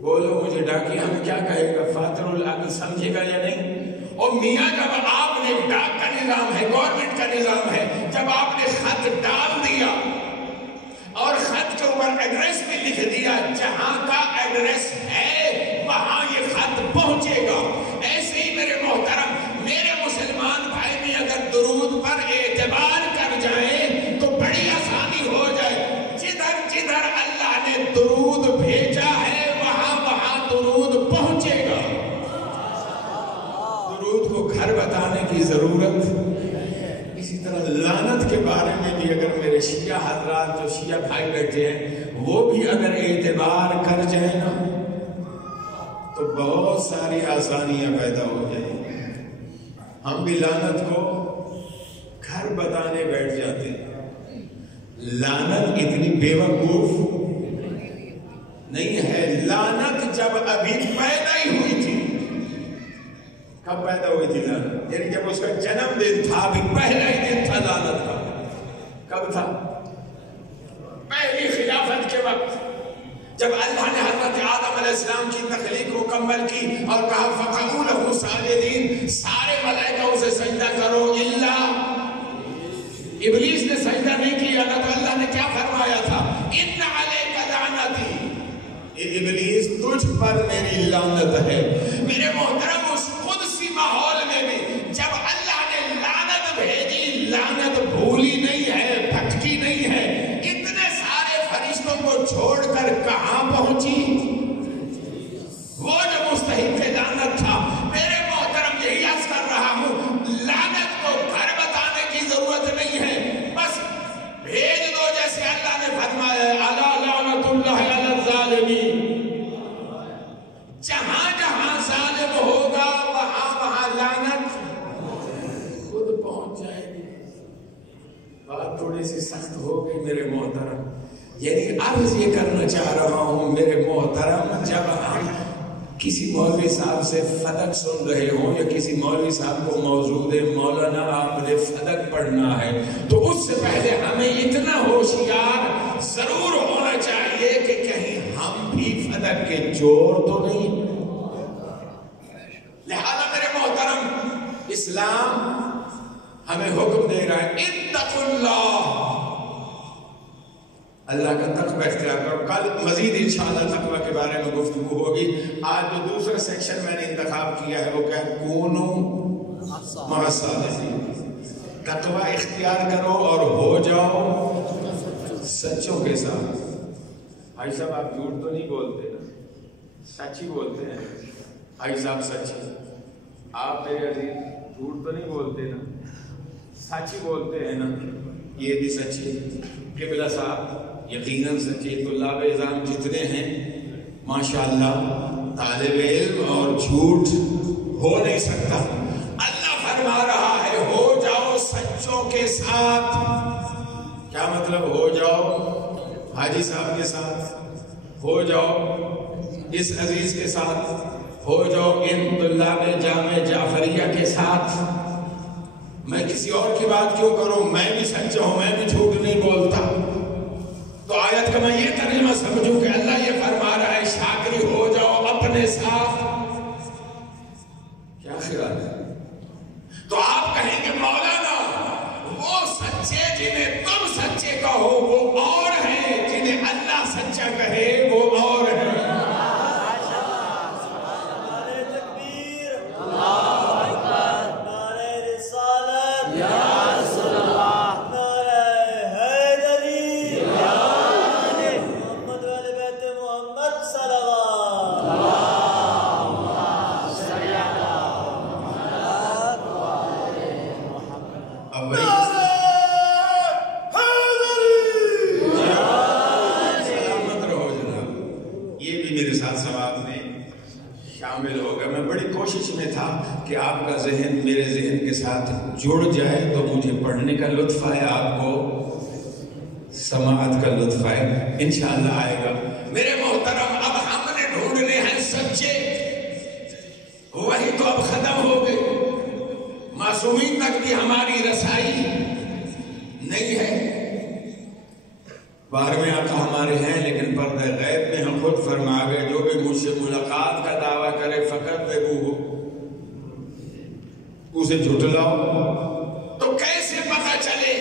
بولو مجھے ڈاکیہ ہمیں کیا کہے گا؟ فاتر العقل سمجھے گا یا نہیں؟ اور میاں جب آپ نے ڈاک کا نظام ہے، گورنمنٹ کا نظام ہے، جب آپ نے خط ڈال دیا اور خط کے اوپر ایڈریس بھی لکھ دیا، جہاں کا ایڈریس ہے وہاں یہ خط پہنچے گا. ایسے ہی میرے محترم، میرے مسلمان بھائی بھی اگر درود پر اعتبار کر جائیں تو بڑی آسانی ہو جائے. جدھر جدھر اللہ نے درود بھیجا ہے درود پہنچے گا. درود کو گھر بتانے کی ضرورت. اسی طرح لعنت کے بارے میں بھی اگر میرے شیعہ حضرات جو شیعہ بھائی بیٹھے ہیں وہ بھی اگر اعتبار کر جائیں نا تو بہت ساری آسانیاں پیدا ہو جائیں. ہم بھی لعنت کو گھر بتانے بیٹھ جاتے ہیں. لعنت اتنی بیوقوف نہیں ہے. لعنت جب ابھی پیدا ہی ہوئی تھی. کب پیدا ہوئی تھی لعنت؟ یعنی جب اس کا جنم دن تھا، ابھی پہلا ہی دن تھا لعنت کا. کب تھا؟ پہلی خلافت کے وقت، جب اللہ نے حضرت آدم علیہ السلام کی تخلیق مکمل کی اور کہا فَقَعُوا لَهُ سَاجِدِينَ، سارے ملائکہ اسے سجدہ کرو الا ابلیس نے سجدہ نہیں کیا. تو اللہ نے کیا فرمایا تھا؟ اِنَّ عَلَيْكَ لَعْنَتِي، ابلیس تجھ پر میری لعنت ہے. میرے محترم، اس قدسی ماحول میں بھی جب اللہ نے لعنت بھیجی، لعنت بھولی نہیں ہے، بھٹکی نہیں ہے. اتنے سارے فرشتوں کو چھوڑ کر کہاں پہنچی؟ وہ جو مستحق لعنت تھا. میرے محترم، یہی عرض کر رہا ہوں، لعنت کو گھر بتانے کی ضرورت نہیں ہے، بس بھیج دو جیسے اللہ نے فرمایا الا لعنت اللہ علی الظالمین. جہاں جہاں ظالم ہوگا وہاں وہاں لعنت خود پہنچ جائے گی. بات تھوڑی سی سخت ہو گئی میرے محترم، یعنی عرض یہ کرنا چاہ رہا ہوں میرے محترم، جب ہم کسی مولوی صاحب سے فدق سن رہے ہوں یا کسی مولوی صاحب کو موجود ہے مولانا آپ نے فدق پڑھنا ہے تو اس سے پہلے ہمیں اتنا ہوشیار ضرور ہونا چاہیے کہ کہیں ہم بھی فدق کے چور تو نہیں. لہذا میرے محترم اسلام ہمیں حکم دے رہا ہے اتقوا اللہ، اللہ کا تقوی اختیار کرو. کل مزید انشاءاللہ تقوی کے بارے میں گفتگو ہوگی. آج جو دوسرا سیکشن میں نے انتخاب کیا ہے وہ کیا ہے؟ کونو مع الصادقین. تقوی اختیار کرو اور ہو جاؤ سچوں کے ساتھ. بھائی صاحب آپ جھوٹ تو نہیں بولتے نا، سچ ہی بولتے ہیں. بھائی صاحب سچ، آپ میرے عزیز جھوٹ تو نہیں بولتے نا، سچ ہی بولتے ہیں نا. یہ بھی سچی قبلہ صاحب یقیناً سچے. طلاب اعظام جتنے ہیں ماشاءاللہ طالب علم اور جھوٹ ہو نہیں سکتا. اللہ فرما رہا ہے ہو جاؤ سچوں کے ساتھ. کیا مطلب؟ ہو جاؤ حاجی صاحب کے ساتھ، ہو جاؤ اس عزیز کے ساتھ، ہو جاؤ ان طلاب جامع جعفریہ کے ساتھ. میں کسی اور کی بات کیوں کروں؟ میں بھی سچا ہوں، میں بھی جھوٹ نہیں بولتا. تو آیت کا میں یہ ترجمہ سمجھوں کہ اللہ یہ فرما رہا ہے شاکری ہو جاؤ اپنے ساتھ. کیا خیال ہے؟ تو آپ کہیں گے مولانا وہ سچے جنہیں تم سچے کہو وہ اور ہیں، جنہیں اللہ سچا کہے وہ اور ہیں. کہ آپ کا ذہن میرے ذہن کے ساتھ جڑ جائے تو مجھے پڑھنے کا لطف آئے، آپ کو سماعت کا لطف آئے. انشاءاللہ آئے گا. میرے محترم اب ہم نے ڈھونڈنے ہیں سچے، وہی تو اب ختم ہو گئے. معصومین تک بھی ہماری رسائی نہیں ہے. 12ویں آقا ہمارے ہیں لیکن پردہ غیب میں ہم خود فرما گئے جو بھی مجھ سے ملاقات کا دعویٰ کرے فقط دیکھو اسے جھٹلاؤ. تو کیسے پتہ چلے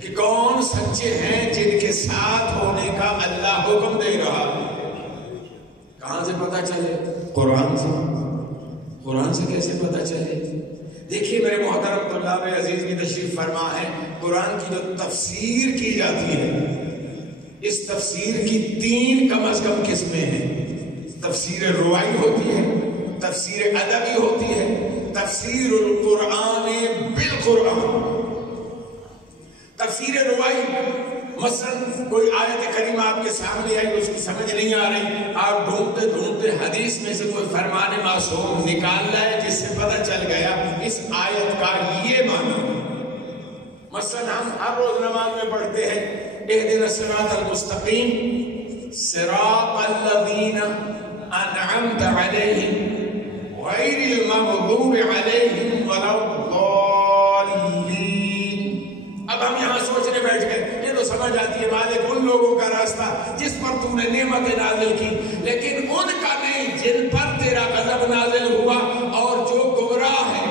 کہ کون سچے ہیں جن کے ساتھ ہونے کا اللہ حکم دے رہا؟ کہاں سے پتہ چلے؟ قرآن سے. قرآن سے کیسے پتہ چلے؟ دیکھیے میرے محترم طلاب عزیز کی تشریف فرما ہے قرآن کی جو تفسیر کی جاتی ہے اس تفسیر کی 3 کم از کم قسمیں ہیں. تفسیر روائی ہوتی ہے، تفسیر ادبی ہوتی ہے، تفسیر القرآن بالقرآن. تفسیر روائی مثلا کوئی آیت کریمہ آپ کے سامنے آئی اس کی سمجھ نہیں آ رہی، آپ ڈھونڈتے ڈھونڈتے حدیث میں سے کوئی فرمان معصوم نکال لائے جس سے پتہ چل گیا اس آیت کا یہ معنی. مثلا ہم ہر روز نماز میں پڑھتے ہیں اہدنا الصراط المستقیم صراط الذین انعمت علیہم غیر المغضوب علیہم ولا الضالین. اب ہم یہاں سوچنے بیٹھ گئے یہ تو سمجھ آتی ہے مالک ان لوگوں کا راستہ جس پر تو نے نعمت نازل کی، لیکن ان کا نہیں جن پر تیرا غضب نازل ہوا اور جو گمراہ ہے.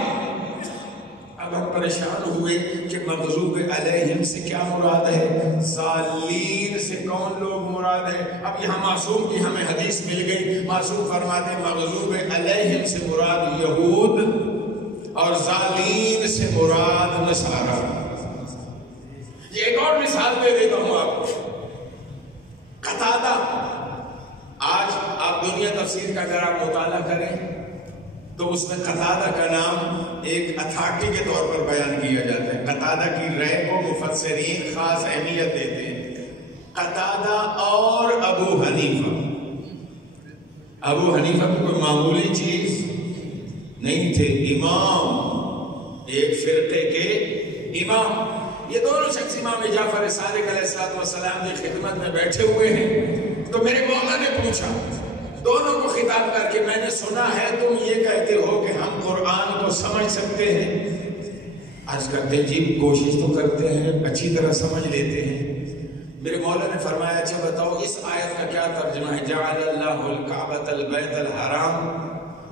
اب ہم پریشان ہوئے کہ مغضوب علیہم سے کیا مراد ہے، ضالین سے کون لوگ مراد ہے. اب یہاں معصوم کی ہمیں حدیث مل گئی. معصوم فرماتے ہیں مغضوب علیہم سے مراد یہود اور ضالین سے مراد نصارہ. یہ ایک اور مثال دے دیتا ہوں آپ کو. قتادہ، آج آپ دنیا تفسیر کا اگر آپ مطالعہ کریں تو اس میں قتادہ کا نام ایک اتھارٹی کے طور پر بیان کیا جاتا ہے. قتادہ کی رائے کو مفسرین خاص اہمیت دیتے ہیں. قتادہ اور ابو حنیفہ. ابو حنیفہ کو کوئی معمولی چیز نہیں تھے، امام، ایک فرقے کے امام. یہ دونوں شخص امام جعفر صادق علیہ السلام کی خدمت میں بیٹھے ہوئے ہیں. تو میرے مولا نے پوچھا دونوں کو خطاب کر کے میں نے سنا ہے تم یہ کہتے ہو کہ ہم قرآن کو سمجھ سکتے ہیں. عرض کرتے ہیں جی کوشش تو کرتے ہیں، اچھی طرح سمجھ لیتے ہیں. میرے مولا نے فرمایا اچھا بتاؤ اس آیت کا کیا ترجمہ ہے؟ جعل اللہ الکعبۃ البیت الحرام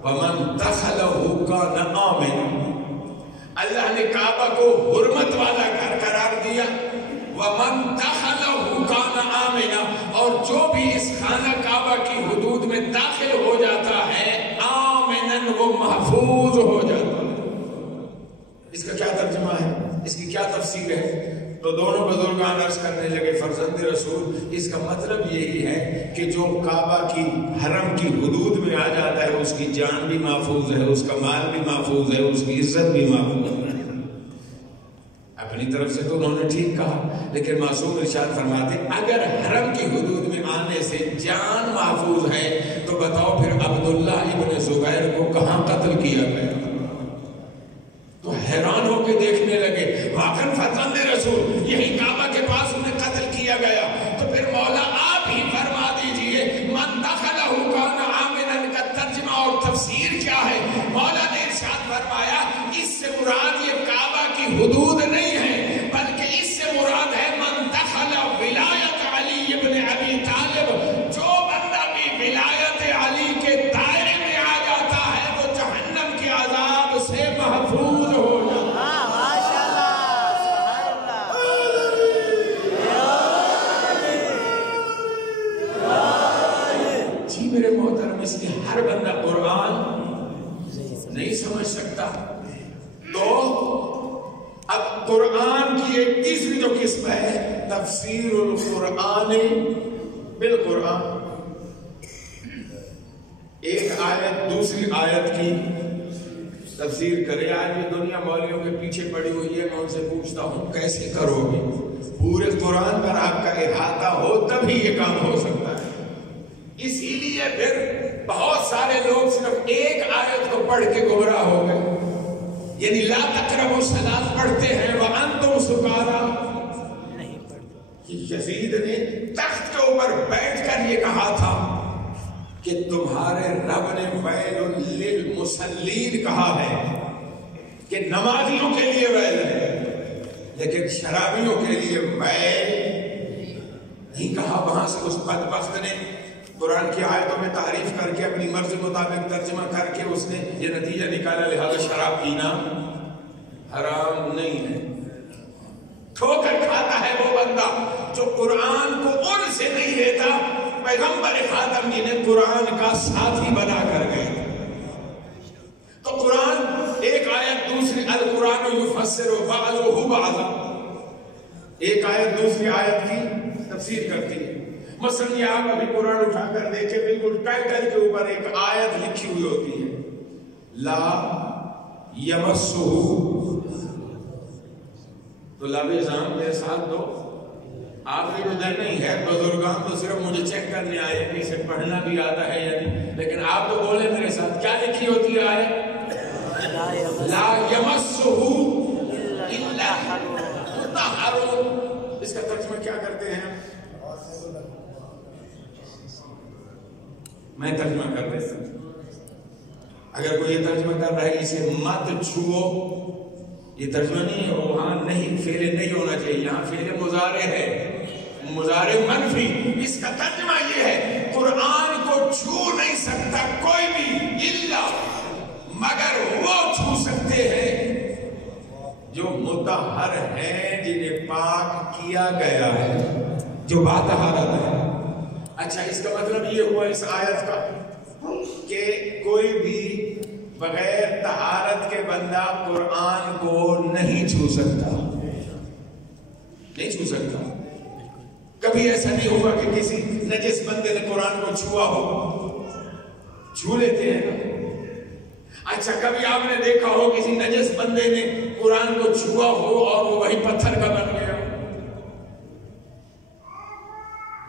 ومن دخلہ کان آمنا. اللہ نے کعبہ کو حرمت والا گھر قرار دیا. ومن دخلہ کان آمنا، اور جو بھی اس خانہ کعبہ کی حدود میں داخل ہو جاتا ہے آمنا، وہ محفوظ ہو جاتا ہے. اس کا کیا ترجمہ ہے؟ اس کی کیا تفسیر ہے؟ تو دونوں بزرگان عرض کرنے لگے فرزند رسول اس کا مطلب یہی ہے کہ جو کعبہ کی حرم کی حدود میں آ جاتا ہے اس کی جان بھی محفوظ ہے، اس کا مال بھی محفوظ ہے، اس کی عزت بھی محفوظ ہے. اپنی طرف سے تو انہوں نے ٹھیک کہا، لیکن معصوم ارشاد فرماتے اگر حرم کی حدود میں آنے سے جان محفوظ ہے تو بتاؤ پھر عبداللہ ابن زبیر کو کہاں قتل کیا گیا؟ تو حیران ہو کے دیکھنے لگے واقعاً فرزند رسول یہی کعبہ کے پاس انہیں قتل کیا گیا. تو پھر مولا آپ ہی فرما دیجئے من دخلہ کان آمنا کا ترجمہ اور تفسیر کیا ہے؟ مولا نے ارشاد فرمایا اس سے مراد یہ کعبہ کی حدود نہیں ہے، بلکہ اس سے مراد ہے من دخل ولایت علی ابن ابی طالب. جو بندہ بھی ولایت علی کے دائرے میں آ جاتا ہے وہ جہنم کے عذاب سے محفوظ ہو جاتا ہے. جی میرے محترم، اس لیے ہر بندہ قرآن نہیں سمجھ سکتا. تو اب قرآن کی ایک تیسری جو قسم ہے تفسیر القرآن بالقرآن. ایک آیت دوسری آیت کی تفسیر کرے. آج بھی دنیا مولیوں کے پیچھے پڑی ہوئی ہے. میں ان سے پوچھتا ہوں کیسے کرو گے؟ پورے قرآن پر آپ کا احاطہ ہو تبھی یہ کام ہو سکتا ہے. اسی لیے پھر بہت سارے لوگ صرف ایک آیت کو پڑھ کے گمراہ ہو گئے. یعنی لا تقربوا الصلاۃ پڑھتے ہیں وانتم سکارا. یزید نے تخت کے اوپر بیٹھ کر یہ کہا تھا کہ تمہارے رب نے ویل للمصلین کہا ہے کہ نمازیوں کے لیے ویل ہے، لیکن شرابیوں کے لیے ویل نہیں کہا. وہاں سے اس بدبخت نے قرآن کی آیتوں میں تعریف کر کے اپنی مرضی مطابق ترجمہ کر کے اس نے یہ نتیجہ نکالا لہذا شراب پینا حرام نہیں ہے. ٹھوکر کھاتا ہے وہ بندہ جو قرآن کو ان سے نہیں لیتا. پیغمبر خاتم جی نے قرآن کا ساتھی بنا کر گئے. تو قرآن ایک آیت دوسری القرآن یفسر بعضہ بعضا، ایک آیت دوسری آیت کی تفسیر کرتی ہے. مثلا یہ آپ ابھی قرآن اٹھا کر دیکھیں بالکل ٹائٹل کے اوپر ایک آیت لکھی ہوئی ہوتی ہے لا یمسہ. تو لبظام میرے ساتھ دو. آپ نے جو دن نہیں ہے بزرگان تو صرف مجھے چیک کرنے آئے کہ اسے پڑھنا بھی آتا ہے یا نہیں، لیکن آپ تو بولے میرے ساتھ کیا لکھی ہوتی ہے آیت؟ لا یمسہ الا مطہرون. اس کا ترجمہ کیا کرتے ہیں؟ میں ترجمہ کر دیتا ہوں. اگر کوئی یہ ترجمہ کر رہا ہے اسے مت چھوؤ، یہ ترجمہ نہیں ہے. وہاں نہیں فعل نہیں ہونا چاہیے، یہاں فعل مضارع ہے، مضارع منفی. اس کا ترجمہ یہ ہے قرآن کو چھو نہیں سکتا کوئی بھی الا مگر وہ چھو سکتے ہیں جو مطہر ہیں، جنہیں پاک کیا گیا ہے، جو باطہارت ہے. اچھا اس کا مطلب یہ ہوا اس آیت کا کہ کوئی بھی بغیر طہارت کے بندہ قرآن کو نہیں چھو سکتا، نہیں چھو سکتا. کبھی ایسا نہیں ہوگا کہ کسی نجس بندے نے قرآن کو چھوا ہو؟ چھو لیتے ہیں نا. اچھا کبھی آپ نے دیکھا ہو کسی نجس بندے نے قرآن کو چھوا ہو اور وہ وہی پتھر کا بن گیا؟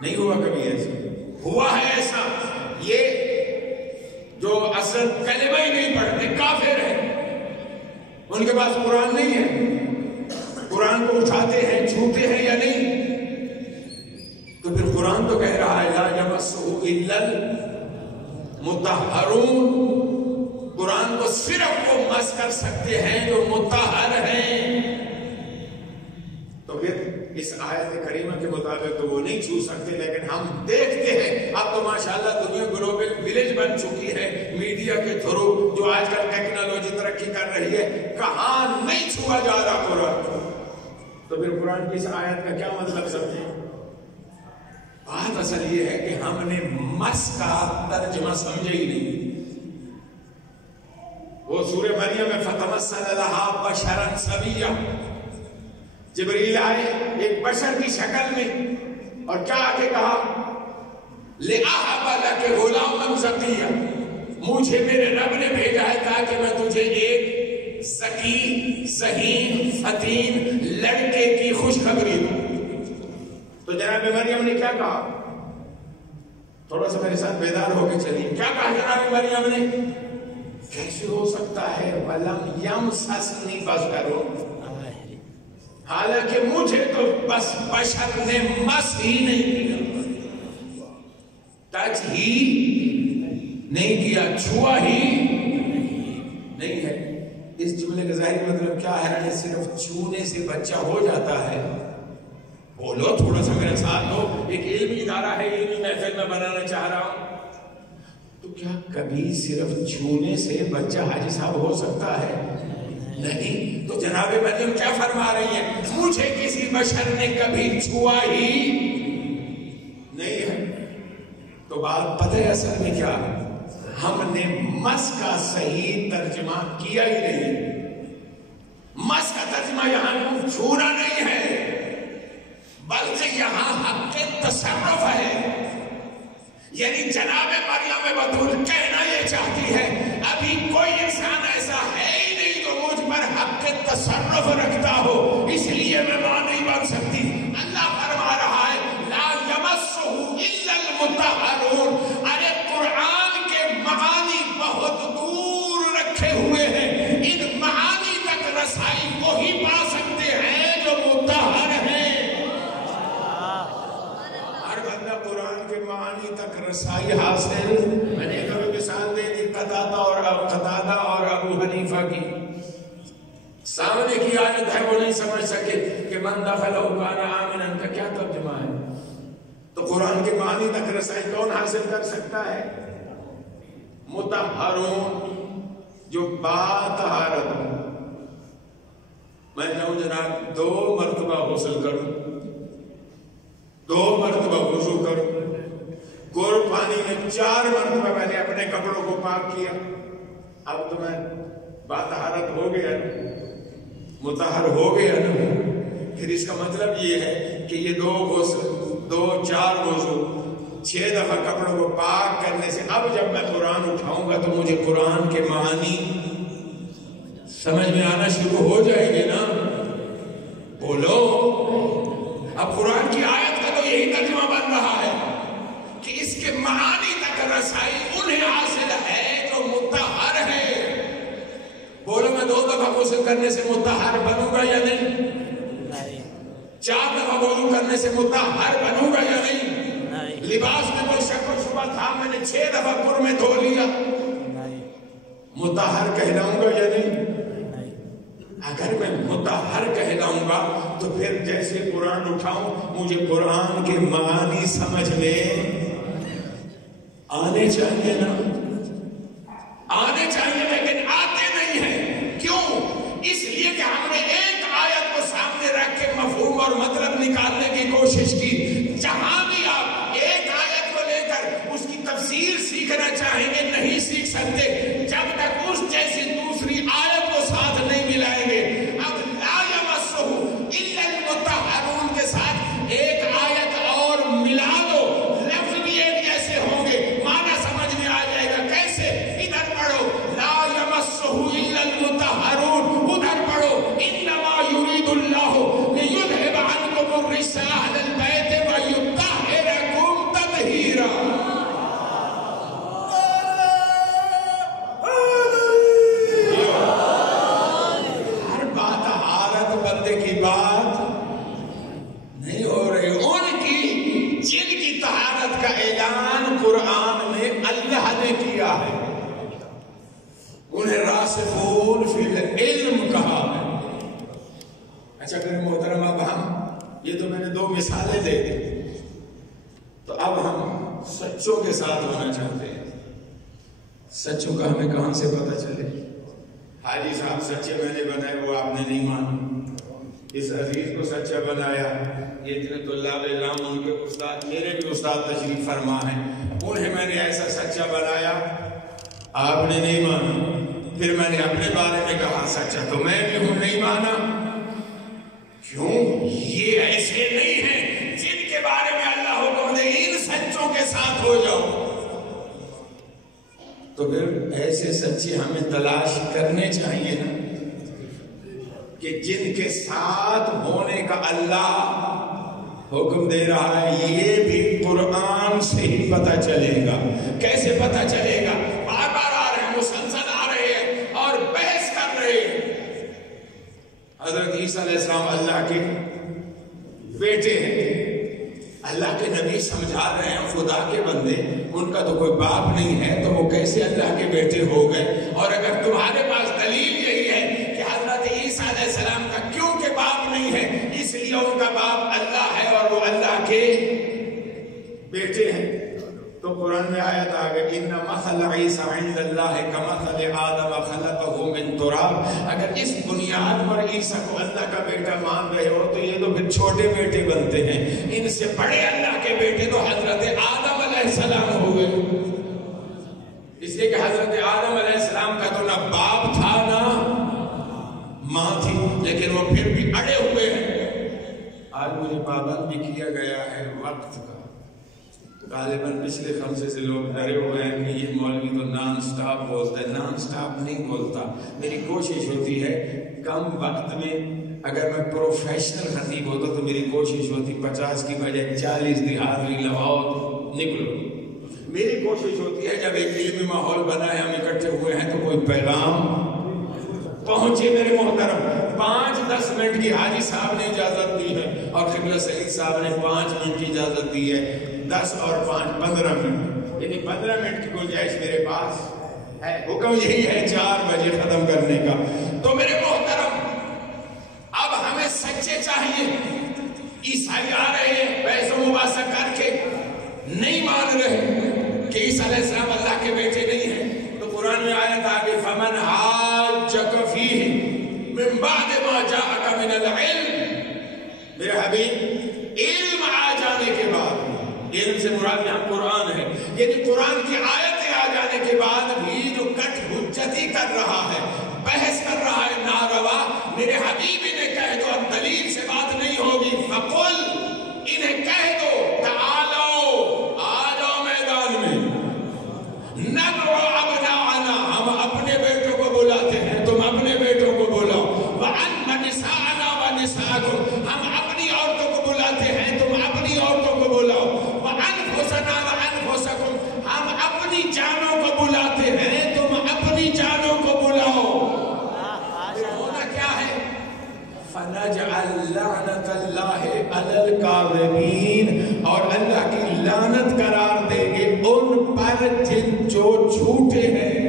نہیں ہوا کبھی ایسا. ہوا ہے ایسا یہ جو اصل کلمہ ہی نہیں پڑھتے کافر ہیں، ان کے پاس قرآن نہیں ہے، قرآن کو اٹھاتے ہیں چھوتے ہیں یا نہیں؟ تو پھر قرآن تو کہہ رہا ہے لا یمسہ الا مطہرون، قرآن کو صرف وہ مس کر سکتے ہیں جو مطہر ہیں. تو پھر اس آیت کریمہ کے مطابق تو وہ نہیں چھو سکتے، لیکن ہم دیکھتے ہیں اب تو ماشاءاللہ دنیا گلوبل ولیج بن چکی ہے میڈیا کے تھرو، جو آج کل ٹیکنالوجی ترقی کر رہی ہے، کہاں نہیں چھوا جا رہا قرآن کو. تو پھر قرآن کی اس آیت کا کیا مطلب سمجھیں؟ بات اصل یہ ہے کہ ہم نے مس کا ترجمہ سمجھے ہی نہیں. وہ سورہ مریم میں فَتَمَثَّلَ لَهَا بَشَرًا سَوِيًّا، جبریل آئے ایک بشر کی شکل میں اور کیا آگے کہا؟ لِأَهَبَ لَكَ غُلَامًا زَكِيًّا، مجھے میرے رب نے بھیجا ہے تاکہ میں تجھے ایک ذکی، ذہین، فطین لڑکے کی خوشخبری دوں. تو جناب مریم نے کیا کہا؟ تھوڑا سا میرے ساتھ بیدار ہو کے چلیے. کیا کہا جناب مریم نے؟ کیسے ہو سکتا ہے وَلَمْ يَمْسَسْنِي بَشَرٌ، حالانکہ مجھے تو بس بشر نے مس ہی نہیں کیا، ٹچ ہی نہیں کیا، چھوا ہی نہیں ہے. اس جملے کا ظاہری مطلب کیا ہے کہ صرف چھونے سے بچہ ہو جاتا ہے؟ بولو تھوڑا سا میرے ساتھ ہو. ایک علمی ادارہ ہے، علمی محفل میں بنانا چاہ رہا ہوں. تو کیا کبھی صرف چھونے سے بچہ حاجی صاحب ہو سکتا ہے؟ نہیں. تو جناب مریم کیا فرما رہی ہیں؟ مجھے کسی بشر نے کبھی چھوا ہی نہیں ہے. تو بات پتہ ہے اصل میں کیا؟ ہم نے مس کا صحیح ترجمہ کیا ہی نہیں. مس کا ترجمہ یہاں چھونا نہیں ہے، بلکہ یہاں حق کے تصرف ہے. یعنی جناب مریم بطول کہنا یہ چاہتی ہے ابھی کوئی انسان ایسا ہے ہی نہیں جو مجھ پر حق کے تصرف رکھتا ہو، اس لیے میں ماں نہیں بن سکتی. اللہ فرما رہا ہے لا یمسہ الا المطہرون. ارے قرآن کے معانی بہت دور رکھے ہوئے ہیں، ان معانی تک رسائی وہی پا سکتے ہیں جو مطہر ہیں. قرآن کے معانی تک رسائی حاصل. میں نے کبھی مثال دے دی قتادہ اور ابو حنیفہ کی. سامنے کی آیت ہے وہ نہیں سمجھ سکے کہ من دخلہ کان آمنا کا کیا ترجمہ ہے. تو قرآن کے معانی تک رسائی کون حاصل کر سکتا ہے؟ مطہرون، جو باطہارت. میں کہوں جناب 2 مرتبہ غسل کروں، 2 مرتبہ وضو کروں، گور پانی میں 4 مرتبہ میں نے اپنے کپڑوں کو پاک کیا، اب تو میں باطہارت ہو گیا، مطہر ہو گیا نا. پھر اس کا مطلب یہ ہے کہ یہ 2 غسل، 4 وضو، 6 دفعہ کپڑوں کو پاک کرنے سے اب جب میں قرآن اٹھاؤں گا تو مجھے قرآن کے معانی سمجھ میں آنا شروع ہو جائیں گے نا. بولو. اب قرآن کی آیت کا تو یہی ترجمہ بن رہا ہے کہ اس کے معانی تک رسائی انہیں حاصل ہے جو مطہر ہے. بولو میں 2 دفعہ غسل کرنے سے مطہر بنوں گا یا نہیں؟ 4 دفعہ وضو کرنے سے مطہر بنوں گا یا نہیں؟ لباس میں کوئی شک و شبہ تھا، میں نے 6 دفعہ پر میں دھو لیا، مطہر کہلاؤں گا یا نہیں؟ اگر میں مطہر کہلاؤں گا تو پھر جیسے قرآن اٹھاؤں مجھے قرآن کے معانی سمجھ میں آنے چاہیے نا، آنے چاہیے، لیکن آتے نہیں ہیں. کیوں؟ اس لیے کہ ہم نے ایک آیت کو سامنے رکھ کے مفہوم اور مطلب نکالنے کی کوشش کی. جہاں بھی آپ ایک آیت کو لے کر اس کی تفسیر سیکھنا چاہیں گے نہیں سیکھ سکتے جب تک اس جیسی دوسری آیت کو ساتھ نہیں ملائیں گے. اب لا یمسہ الا المطہرون کے ساتھ ایک آیت اور ملا دو، لفظ بھی ایک جیسے ہوں گے، معنی سمجھ میں آ جائے گا. کیسے؟ ادھر پڑھو لا یمسہ الا المطہرون، ادھر پڑھو انما یرید اللہ لیذھب عنکم الرجس اہل البیت ویطہرکم تطہیرا. بات نہیں ہو رہی ان کی جن کی طہارت کا اعلان قرآن میں اللہ نے کیا الراسخون فی العلم کہا ہے۔ اچھا میرے محترم، اب ہم یہ تو میں نے 2 مثالیں دے دی، تو اب ہم سچوں کے ساتھ ہونا چاہتے ہیں۔ سچوں کا ہمیں کہاں سے پتہ چلے؟ حاجی صاحب سچے میں نے بنائے، وہ آپ نے نہیں مانا۔ اس عزیز کو سچا بنایا، یہ اتنے طلاب علم ان کے استاد، میرے بھی استاد تشریف فرما ہیں، انہیں میں نے ایسا سچا بنایا، آپ نے نہیں مانا۔ پھر میں نے اپنے بارے میں کہا سچا، تو میں بھی ہوں نہیں مانا۔ کیوں؟ یہ ایسے نہیں ہیں جن کے بارے میں اللہ حکم دے ان سچوں کے ساتھ ہو جاؤ۔ تو پھر ایسے سچے ہمیں تلاش کرنے چاہیے نا، کہ جن کے ساتھ ہونے کا اللہ حکم دے رہا ہے۔ یہ بھی قرآن سے ہی پتہ چلے گا۔ کیسے پتہ چلے گا؟ بار بار آ رہے ہیں، مسلسل آ رہے ہیں اور بحث کر رہے ہیں۔ حضرت عیسیٰ علیہ السلام اللہ کے بیٹے ہیں، اللہ کے نبی سمجھا رہے ہیں خدا کے بندے، ان کا تو کوئی باپ نہیں ہے، تو وہ کیسے اللہ کے بیٹے ہو گئے؟ اور اگر تمہارے پاس دلیل یہی ہے کہ حضرت عیسیٰ علیہ السلام کا کیوں کہ باپ نہیں ہے، اس لیے ان کا باپ اللہ ہے اور وہ اللہ کے بیٹے ہیں، تو قرآن میں آیت آ گئی ان مثل عیسیٰ عند اللہ کمثل آدم خلقہ من تراب۔ اگر اس بنیاد پر عیسیٰ کو اللہ کا بیٹا مان رہے ہو تو یہ تو پھر چھوٹے بیٹے بنتے ہیں، ان سے بڑے اللہ کے بیٹے تو حضرت آدم علیہ السلام ہو گئے، اس لیے کہ حضرت آدم علیہ السلام کا تو نہ باپ تھا نہ ماں تھی، لیکن وہ پھر بھی اڑے ہوئے ہیں۔ آج مجھے پابند بھی کیا گیا ہے وقت کا، غالباً پچھلے خمسے سے لوگ ڈرے ہوئے ہیں کہ یہ مولوی تو نان سٹاپ بولتا ہے۔ نان سٹاپ نہیں بولتا، میری کوشش ہوتی ہے کم وقت میں، اگر میں پروفیشنل خطیب ہوتا تو میری کوشش ہوتی 50 کی بجائے 40 دیہاتری لگاؤ نکلو۔ میری کوشش ہوتی ہے جب ایک علمی ماحول بنا ہے، ہم اکٹھے ہوئے ہیں، تو کوئی پیغام پہنچے۔ میرے محترم 5-10 منٹ کی حاجی صاحب نے اجازت دی ہے اور قبلہ سعید صاحب نے 5 منٹ کی اجازت دی ہے، 10 اور 5 15 منٹ، یعنی 15 منٹ کی گنجائش میرے پاس ہے۔ حکم یہی ہے 4 بجے ختم کرنے کا۔ تو میرے محترم اب ہمیں سچے چاہیے۔ عیسائی آ رہے ہیں بحث و مباحثہ کر کے نہیں مان رہے کہ عیسیٰ علیہ السلام اللہ کے بیٹے نہیں ہیں، تو قرآن میں آیت آگے فمن حاجک فیہ من بعد ما جاءک من العلم۔ میرے حبیب علم آ جانے کے بعد، علم سے مراد یہاں قرآن ہے، یعنی قرآن کی آیتیں آ جانے کے بعد بھی جو کٹ حجتی کر رہا ہے، بحث کر رہا ہے ناروا، میرے حبیب انہیں کہہ دو، اب دلیل سے بات نہیں ہوگی، فقل انہیں کہہ دو تعالو آ جاؤ میدان میں، ندعو ابناءنا ہم اپنے بیٹوں کو بلاتے ہیں، تم اپنے بیٹوں کو بلاؤ، وَأَنَّ نِسَاءَنَا وَنِسَاءَكُمْ ہم اپنی عورتوں کو بلاتے ہیں، تم اپنی عورتوں کو بلاؤ، وَأَنفُسَنَا وَأَنفُسَكُمْ ہم اپنی جانوں کو بلاتے ہیں، تم اپنی جانوں کو بلاؤ۔ ہونا کیا ہے؟ فَنَجْعَلْ لَعْنَةَ اللَّهِ عَلَى الْكَاذِبِينَ اور اللہ کی لعنت قرار دیں گے ان پر جن جو جھوٹے ہیں۔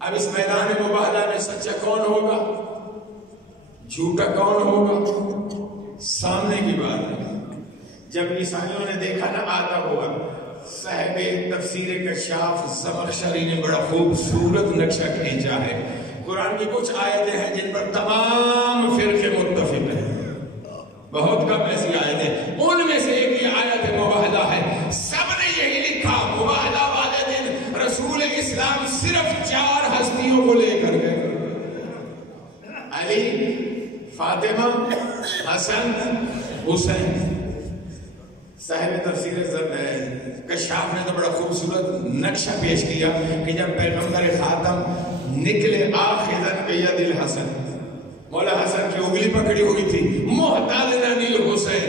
اب اس میدان مباہلہ میں سچا کون ہوگا، جھوٹا کون ہوگا؟ سامنے کی بات ہے۔ جب عیسائیوں نے دیکھا نہ آتا ہوا، صاحب تفسیر کشاف زمخشری نے بڑا خوبصورت نقشہ کھینچا ہے۔ قرآن کی کچھ آیتیں ہیں جن پر تمام فرقے متفق ہیں، بہت کم ایسی آیتیں، ان میں سے ایک یہ آیت مباہلہ ہے۔ سب نے یہی لکھا مباہلہ والے دن رسول اسلام صرف 4 ہستیوں کو لے کر گئے، علی، فاطمہ، حسن، حسین۔ صاحب تفسیر کشاف نے تو بڑا خوبصورت نقشہ پیش کیا کہ جب پیغمبر خاتم نکلے آخذن بید الحسن، مولا حسن کی انگلی پکڑی ہوئی تھی، محتضنا للحسین،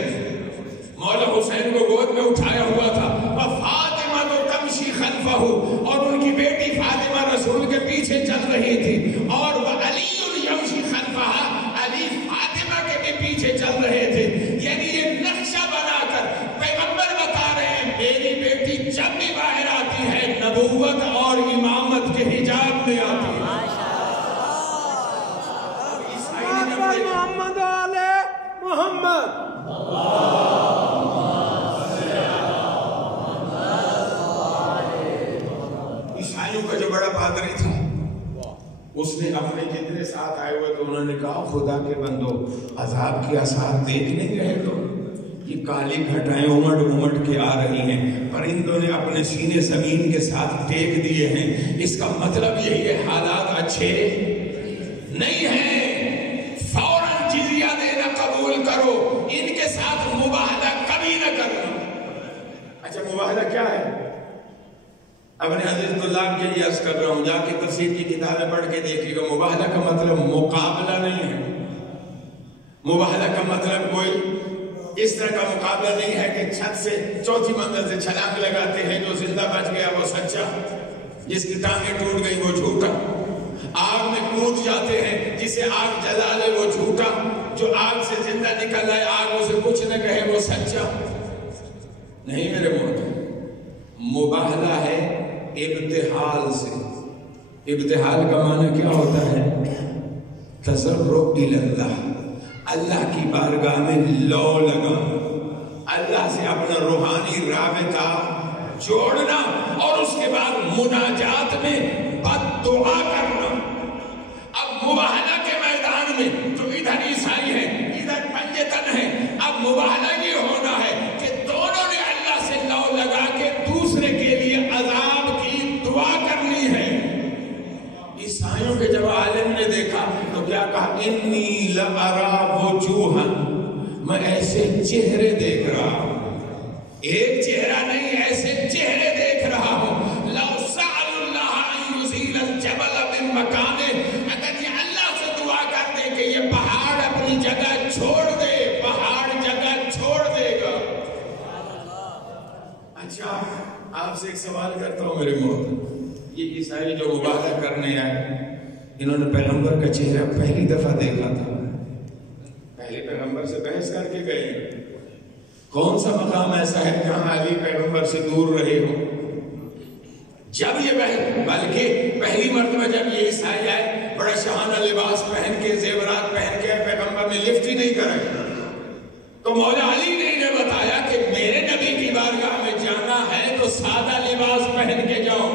مولا حسین کو گود میں اٹھایا ہوا تھا، فاطمہ تو تمشی خلفہ اور ان کی بیٹی فاطمہ رسول کے پیچھے چل رہی تھی، اور وہ علی یمشی خلفہ علی فاطمہ کے بھی پیچھے چل رہے تھے۔ یعنی یہ نقشہ بنا کر پیغمبر بتا رہے ہیں میری بیٹی جب بھی باہر آتی ہے نبوت اور امامت کے حجاب بندے آتے ہیں. محمد والے محمد عیسائیوں کا جو بڑا پادری تھا اس نے اپنے جتنے ساتھ آئے ہوئے تو انہوں نے کہا خدا کے بندو عذاب کے آثار دیکھ نہیں رہے تو یہ کالی گھٹائیں امڑ امڑ کے آ رہی ہیں, پرندوں نے اپنے سینے زمین کے ساتھ ٹیک دیے ہیں. اس کا مطلب یہی ہے حالات اچھے نہیں ہیں, فوراً جزیہ دینا قبول کرو, ان کے ساتھ مباہدہ کبھی نہ کرنا. اچھا مباہدہ کیا ہے؟ اپنے حضرت اللہ کے لیے عرض کر رہا ہوں, جا کے تفسیر کی کتابیں پڑھ کے دیکھیے گا. مباہدہ کا مطلب مقابلہ نہیں ہے. مباہدہ کا مطلب کوئی اس طرح کا مقابلہ نہیں ہے کہ چھت سے چوتھی منزل سے چھلانگ لگاتے ہیں, جو زندہ بچ گیا وہ سچا, جس کی ٹانگیں ٹوٹ گئی وہ جھوٹا. آگ میں کود جاتے ہیں, جسے آگ جلا لے وہ جھوٹا, جو آگ سے زندہ نکل آئے آگ اسے کچھ نہ کہے وہ سچا. نہیں میرے محترم, مباہلہ ہے ابتحال سے. ابتحال کا معنی کیا ہوتا ہے؟ تضرع الی اللہ, اللہ کی بارگاہ میں لو لگا, اللہ سے اپنا روحانی رابطہ جوڑنا, اور اس کے بعد مناجات میں بد دعا کرنا. اب مباہلہ کے میدان میں تو ادھر عیسائی ہیں ادھر پنجتن ہیں, اب مباہلہ یہ ہونا ہے کہ دونوں نے اللہ سے لو لگا کے دوسرے کے لیے عذاب کی دعا کرنی ہے. عیسائیوں کے جب عالم نے دیکھا تو کیا کہا؟ انی لارا وجوہا, میں ایسے چہرے دیکھ رہا ہوں, ایک چہرہ نہیں ایسے چہرے دیکھ رہا ہوں. لو سأل اللہ ان یزیل الجبل من مکانہ, اگر یہ اللہ سے دعا کرتے کہ یہ پہاڑ اپنی جگہ چھوڑ دے, پہاڑ جگہ چھوڑ دے گا. اچھا آپ سے ایک سوال کرتا ہوں میرے محترم, یہ عیسائی جو مباہلہ کرنے آئے انہوں نے پیغمبر کا چہرہ پہلی دفعہ دیکھا تھا, پہلے پیغمبر سے بحث کر کے گئے. کون سا مقام ایسا ہے جہاں علی پیغمبر سے دور رہے ہو؟ جب یہ بلکہ پہلی مرتبہ جب یہ عیسائی آئے بڑا شاہانہ لباس پہن کے زیورات پہن کے, پیغمبر نے لفٹ ہی نہیں کرائی. تو مولا علی نے انہیں بتایا کہ میرے نبی کی بارگاہ میں جانا ہے تو سادہ لباس پہن کے جاؤ.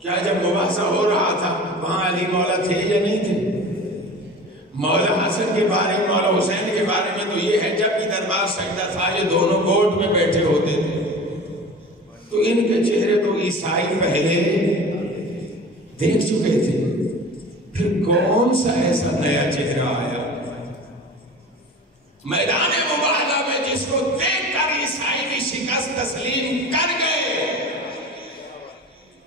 کیا جب مباحثہ ہو رہا تھا وہاں علی مولا تھے یا نہیں تھے؟ مولا حسن کے بارے میں, مولا حسین کے بارے میں تو یہ ہے جب بھی دربار سجدہ تھا یہ دونوں گوٹ میں بیٹھے ہوتے تھے. تو ان کے چہرے تو عیسائی پہلے دیکھ چکے تھے, پھر کون سا ایسا نیا چہرہ آیا میدان مباہلہ میں جس کو دیکھ کر عیسائی بھی شکست تسلیم کر گئے؟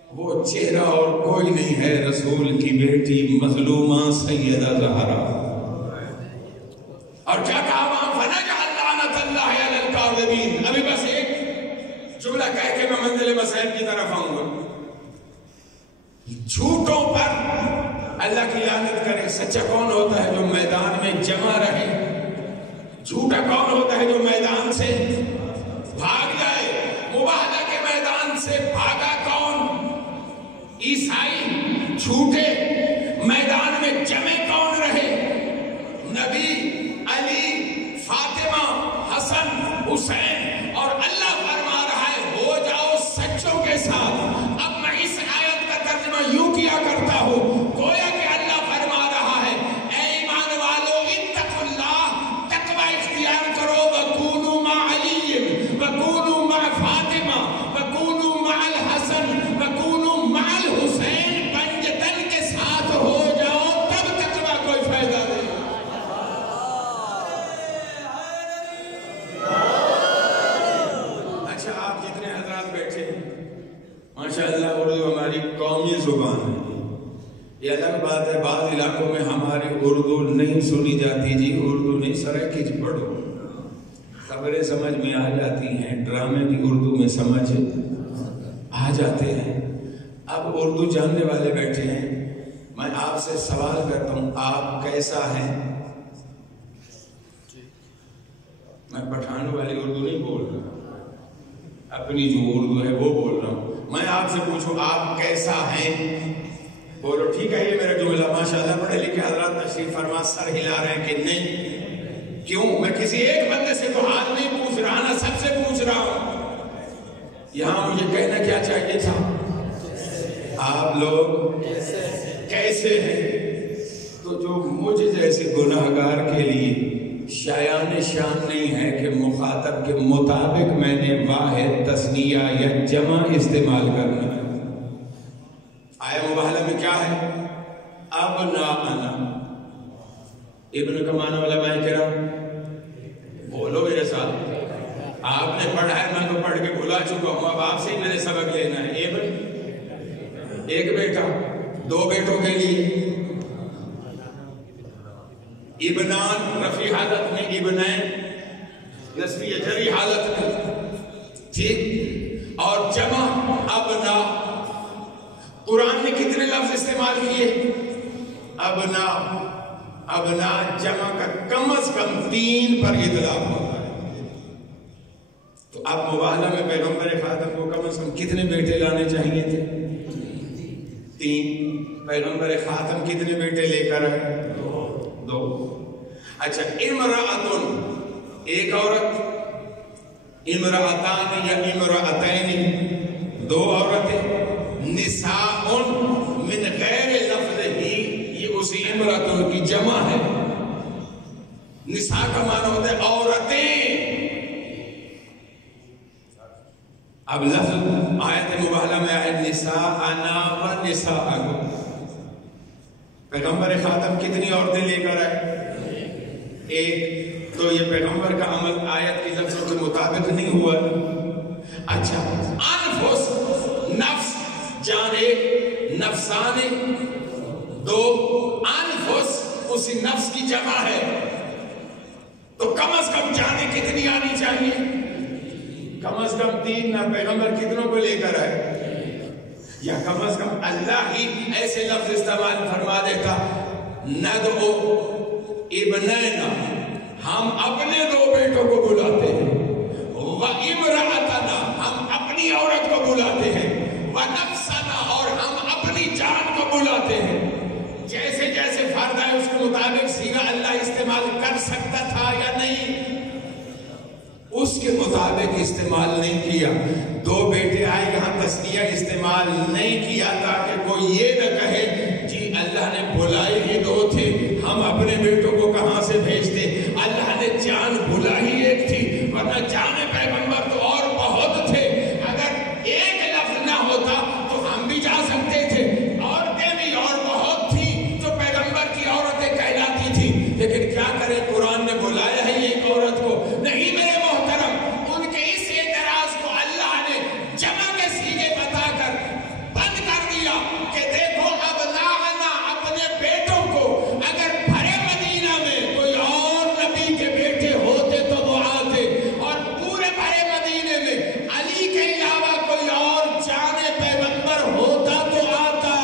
وہ چہرہ اور کوئی نہیں ہے, رسول کی بیٹی مظلومہ سیدہ زہرا. اور کیا کہا وہاں؟ فَنَجْعَلْ لَعْنَةَ اللَّهِ عَلَى الْكَاذِبِينَ. ابھی بس ایک جملہ کہہ کے میں منزل مسائل کی طرف آؤں گا. جھوٹوں پر اللہ کی لعنت کرے. سچا کون ہوتا ہے جو میدان میں جمع رہے؟ جھوٹا کون ہوتا ہے جو میدان سے بھاگ جائے؟ مباہلہ کے میدان سے بھاگا کون؟ عیسائی. جھوٹے میدان میں جمع کون رہے؟ نبی, علی, فاطمہ, حسن, حسین. اور اللہ فرما رہا ہے ہو جاؤ سچوں کے ساتھ. اب میں اس آیت کا ترجمہ یوں کیا کرتا ہوں گویا کہ اللہ فرما رہا ہے اے ایمان والو اتقوا اللہ, تقوی اختیار کرو. وکونوا مع علی, وکونوا مع فاطمہ, وکونوا مع الحسن, وکونوا مع الحسین. پنجتن کے ساتھ ہو جاؤ تب تقوی کوئی فائدہ دے. اچھا آپ جتنے حضرات بیٹھے ہیں ماشاءاللہ اردو ہماری قومی زبان ہے. یہ الگ بات ہے بعض علاقوں میں ہماری اردو نہیں سنی جاتی. جی اردو نہیں سرائکیج پڑھو, خبریں سمجھ میں آ جاتی ہیں, ڈرامے بھی اردو میں سمجھ آ جاتے ہیں. اب اردو جاننے والے بیٹھے ہیں, میں آپ سے سوال کرتا ہوں آپ کیسا ہیں؟ میں پٹھان والی اردو نہیں بول رہا, اپنی جو اردو ہے وہ بول رہا ہوں. میں آپ سے پوچھوں آپ کیسا ہیں؟ بولو ٹھیک ہے یہ میرا جملہ، ماشاءاللہ پڑھے لکھے حضرات تشریف فرما سر ہلا رہے ہیں کہ نہیں؟ کیوں؟ میں کسی ایک بندے سے تو حال نہیں پوچھ رہا نا، سب سے پوچھ رہا ہوں۔ یہاں مجھے کہنا کیا چاہیے تھا؟ آپ لوگ کیسے ہیں؟ تو جو مجھ جیسے گناہگار کے لیے شایان شان نہیں ہے کہ مخاطب کے مطابق میں نے واحد تثنیہ یا جمع استعمال کرنا ہے۔ آیہ مباہلہ میں کیا ہے؟ ابناءنا، ابن کا معنی علماء کرام بولو میرے ساتھ، آپ نے پڑھا ہے، میں تو پڑھ کے بھلا چکا ہوں، اب آپ سے ہی میں نے سبق لینا ہے۔ ابن ایک بیٹا، دو بیٹوں کے لیے ابنان رفی حالت میں، ابنین نسبی جری حالت میں، ٹھیک، اور جمع ابنا۔ قرآن نے کتنے لفظ استعمال کیے؟ ابنا، ابنا جمع کا کم از کم 3 پر اطلاق ہوتا ہے۔ تو اب مباہلہ میں پیغمبر خاتم کو کم از کم کتنے بیٹے لانے چاہیے تھے؟ 3۔ پیغمبر خاتم کتنے بیٹے لے کر آئے؟ 2۔ اچھا، امرأتن ایک عورت، امرأتان یا امرأتین 2 عورتیں، نساءن من غیر لفظ ہی، یہ اسی امرأتن کی جمع ہے۔ نساء کا معنی ہوتا ہے عورتیں۔ اب لفظ آیت مباہلہ میں آئے نساءنا و نساءکم، پیغمبر خاتم کتنی عورتیں لے کر آئے؟ 1۔ تو یہ پیغمبر کا عمل آیت کی لفظوں کے مطابق نہیں ہوا۔ اچھا، انفس نفس، جان ایک، نفسان 2، انفس اسی نفس کی جمع ہے، تو کم از کم جانیں کتنی آنی چاہیے؟ کم از کم 3 نہ پیغمبر کتنوں کو لے کر آئے؟ یا کم از کم اللہ ہی ایسے لفظ استعمال فرما دیتا، ندعو ابنینا، ہم اپنے 2 بیٹوں کو بلاتے ہیں، وَإِمْرَأَتَنَا، ہم اپنی عورت کو بلاتے ہیں، وَنَفْسَنَا، اور ہم اپنی جان کو بلاتے ہیں۔ جیسے جیسے فرد ہے اس کے مطابق صیغہ اللہ استعمال کر سکتا تھا یا نہیں؟ اس کے مطابق استعمال نہیں کیا۔ 2 بیٹے آئے، یہاں تثنیہ استعمال نہیں کیا تاکہ کوئی یہ نہ کہے جی اللہ نے بلائے ہی 2 تھے، ہم اپنے بیٹوں کو کہاں سے بھیجتے؟ اللہ نے جان بلائی ایک تھی، ورنہ جان پیغمبر تو اور بہت تھے۔ اگر ایک لفظ نہ ہوتا تو ہم بھی جا سکتے تھے، عورتیں بھی اور بہت تھی جو پیغمبر کی عورتیں کہلاتی تھی، لیکن کیا کرے، قرآن نے بلایا ہے ایک عورت کو نہیں۔ میرے محترم، ان کے اس اعتراض کو اللہ نے جمع کے سیغے بتا کر بند کر دیا کہ دیکھو ابناءنا، اپنے بیٹوں کو، اگر بھرے مدینہ میں کوئی اور نبی کے بیٹے ہوتے تو وہ آتے، اور پورے بھرے مدینے میں علی کے علاوہ کوئی اور جان پیغمبر ہوتا تو آتا۔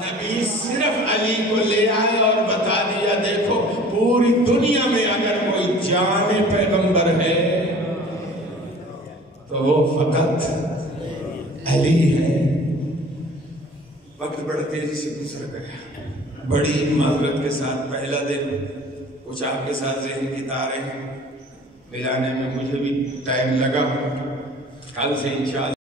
نبی صرف علی کو لے آئے اور بتا دیا دیکھو پوری دنیا میں اگر کوئی جان پیغمبر ہے تو وہ فقط علی ہے۔ وقت بڑا تیزی سے گزر گیا، بڑی معذرت کے ساتھ پہلا دن کچھ آپ کے ساتھ ذہن کی تاریں ملانے میں مجھے بھی ٹائم لگا۔ کل سے انشاءاللہ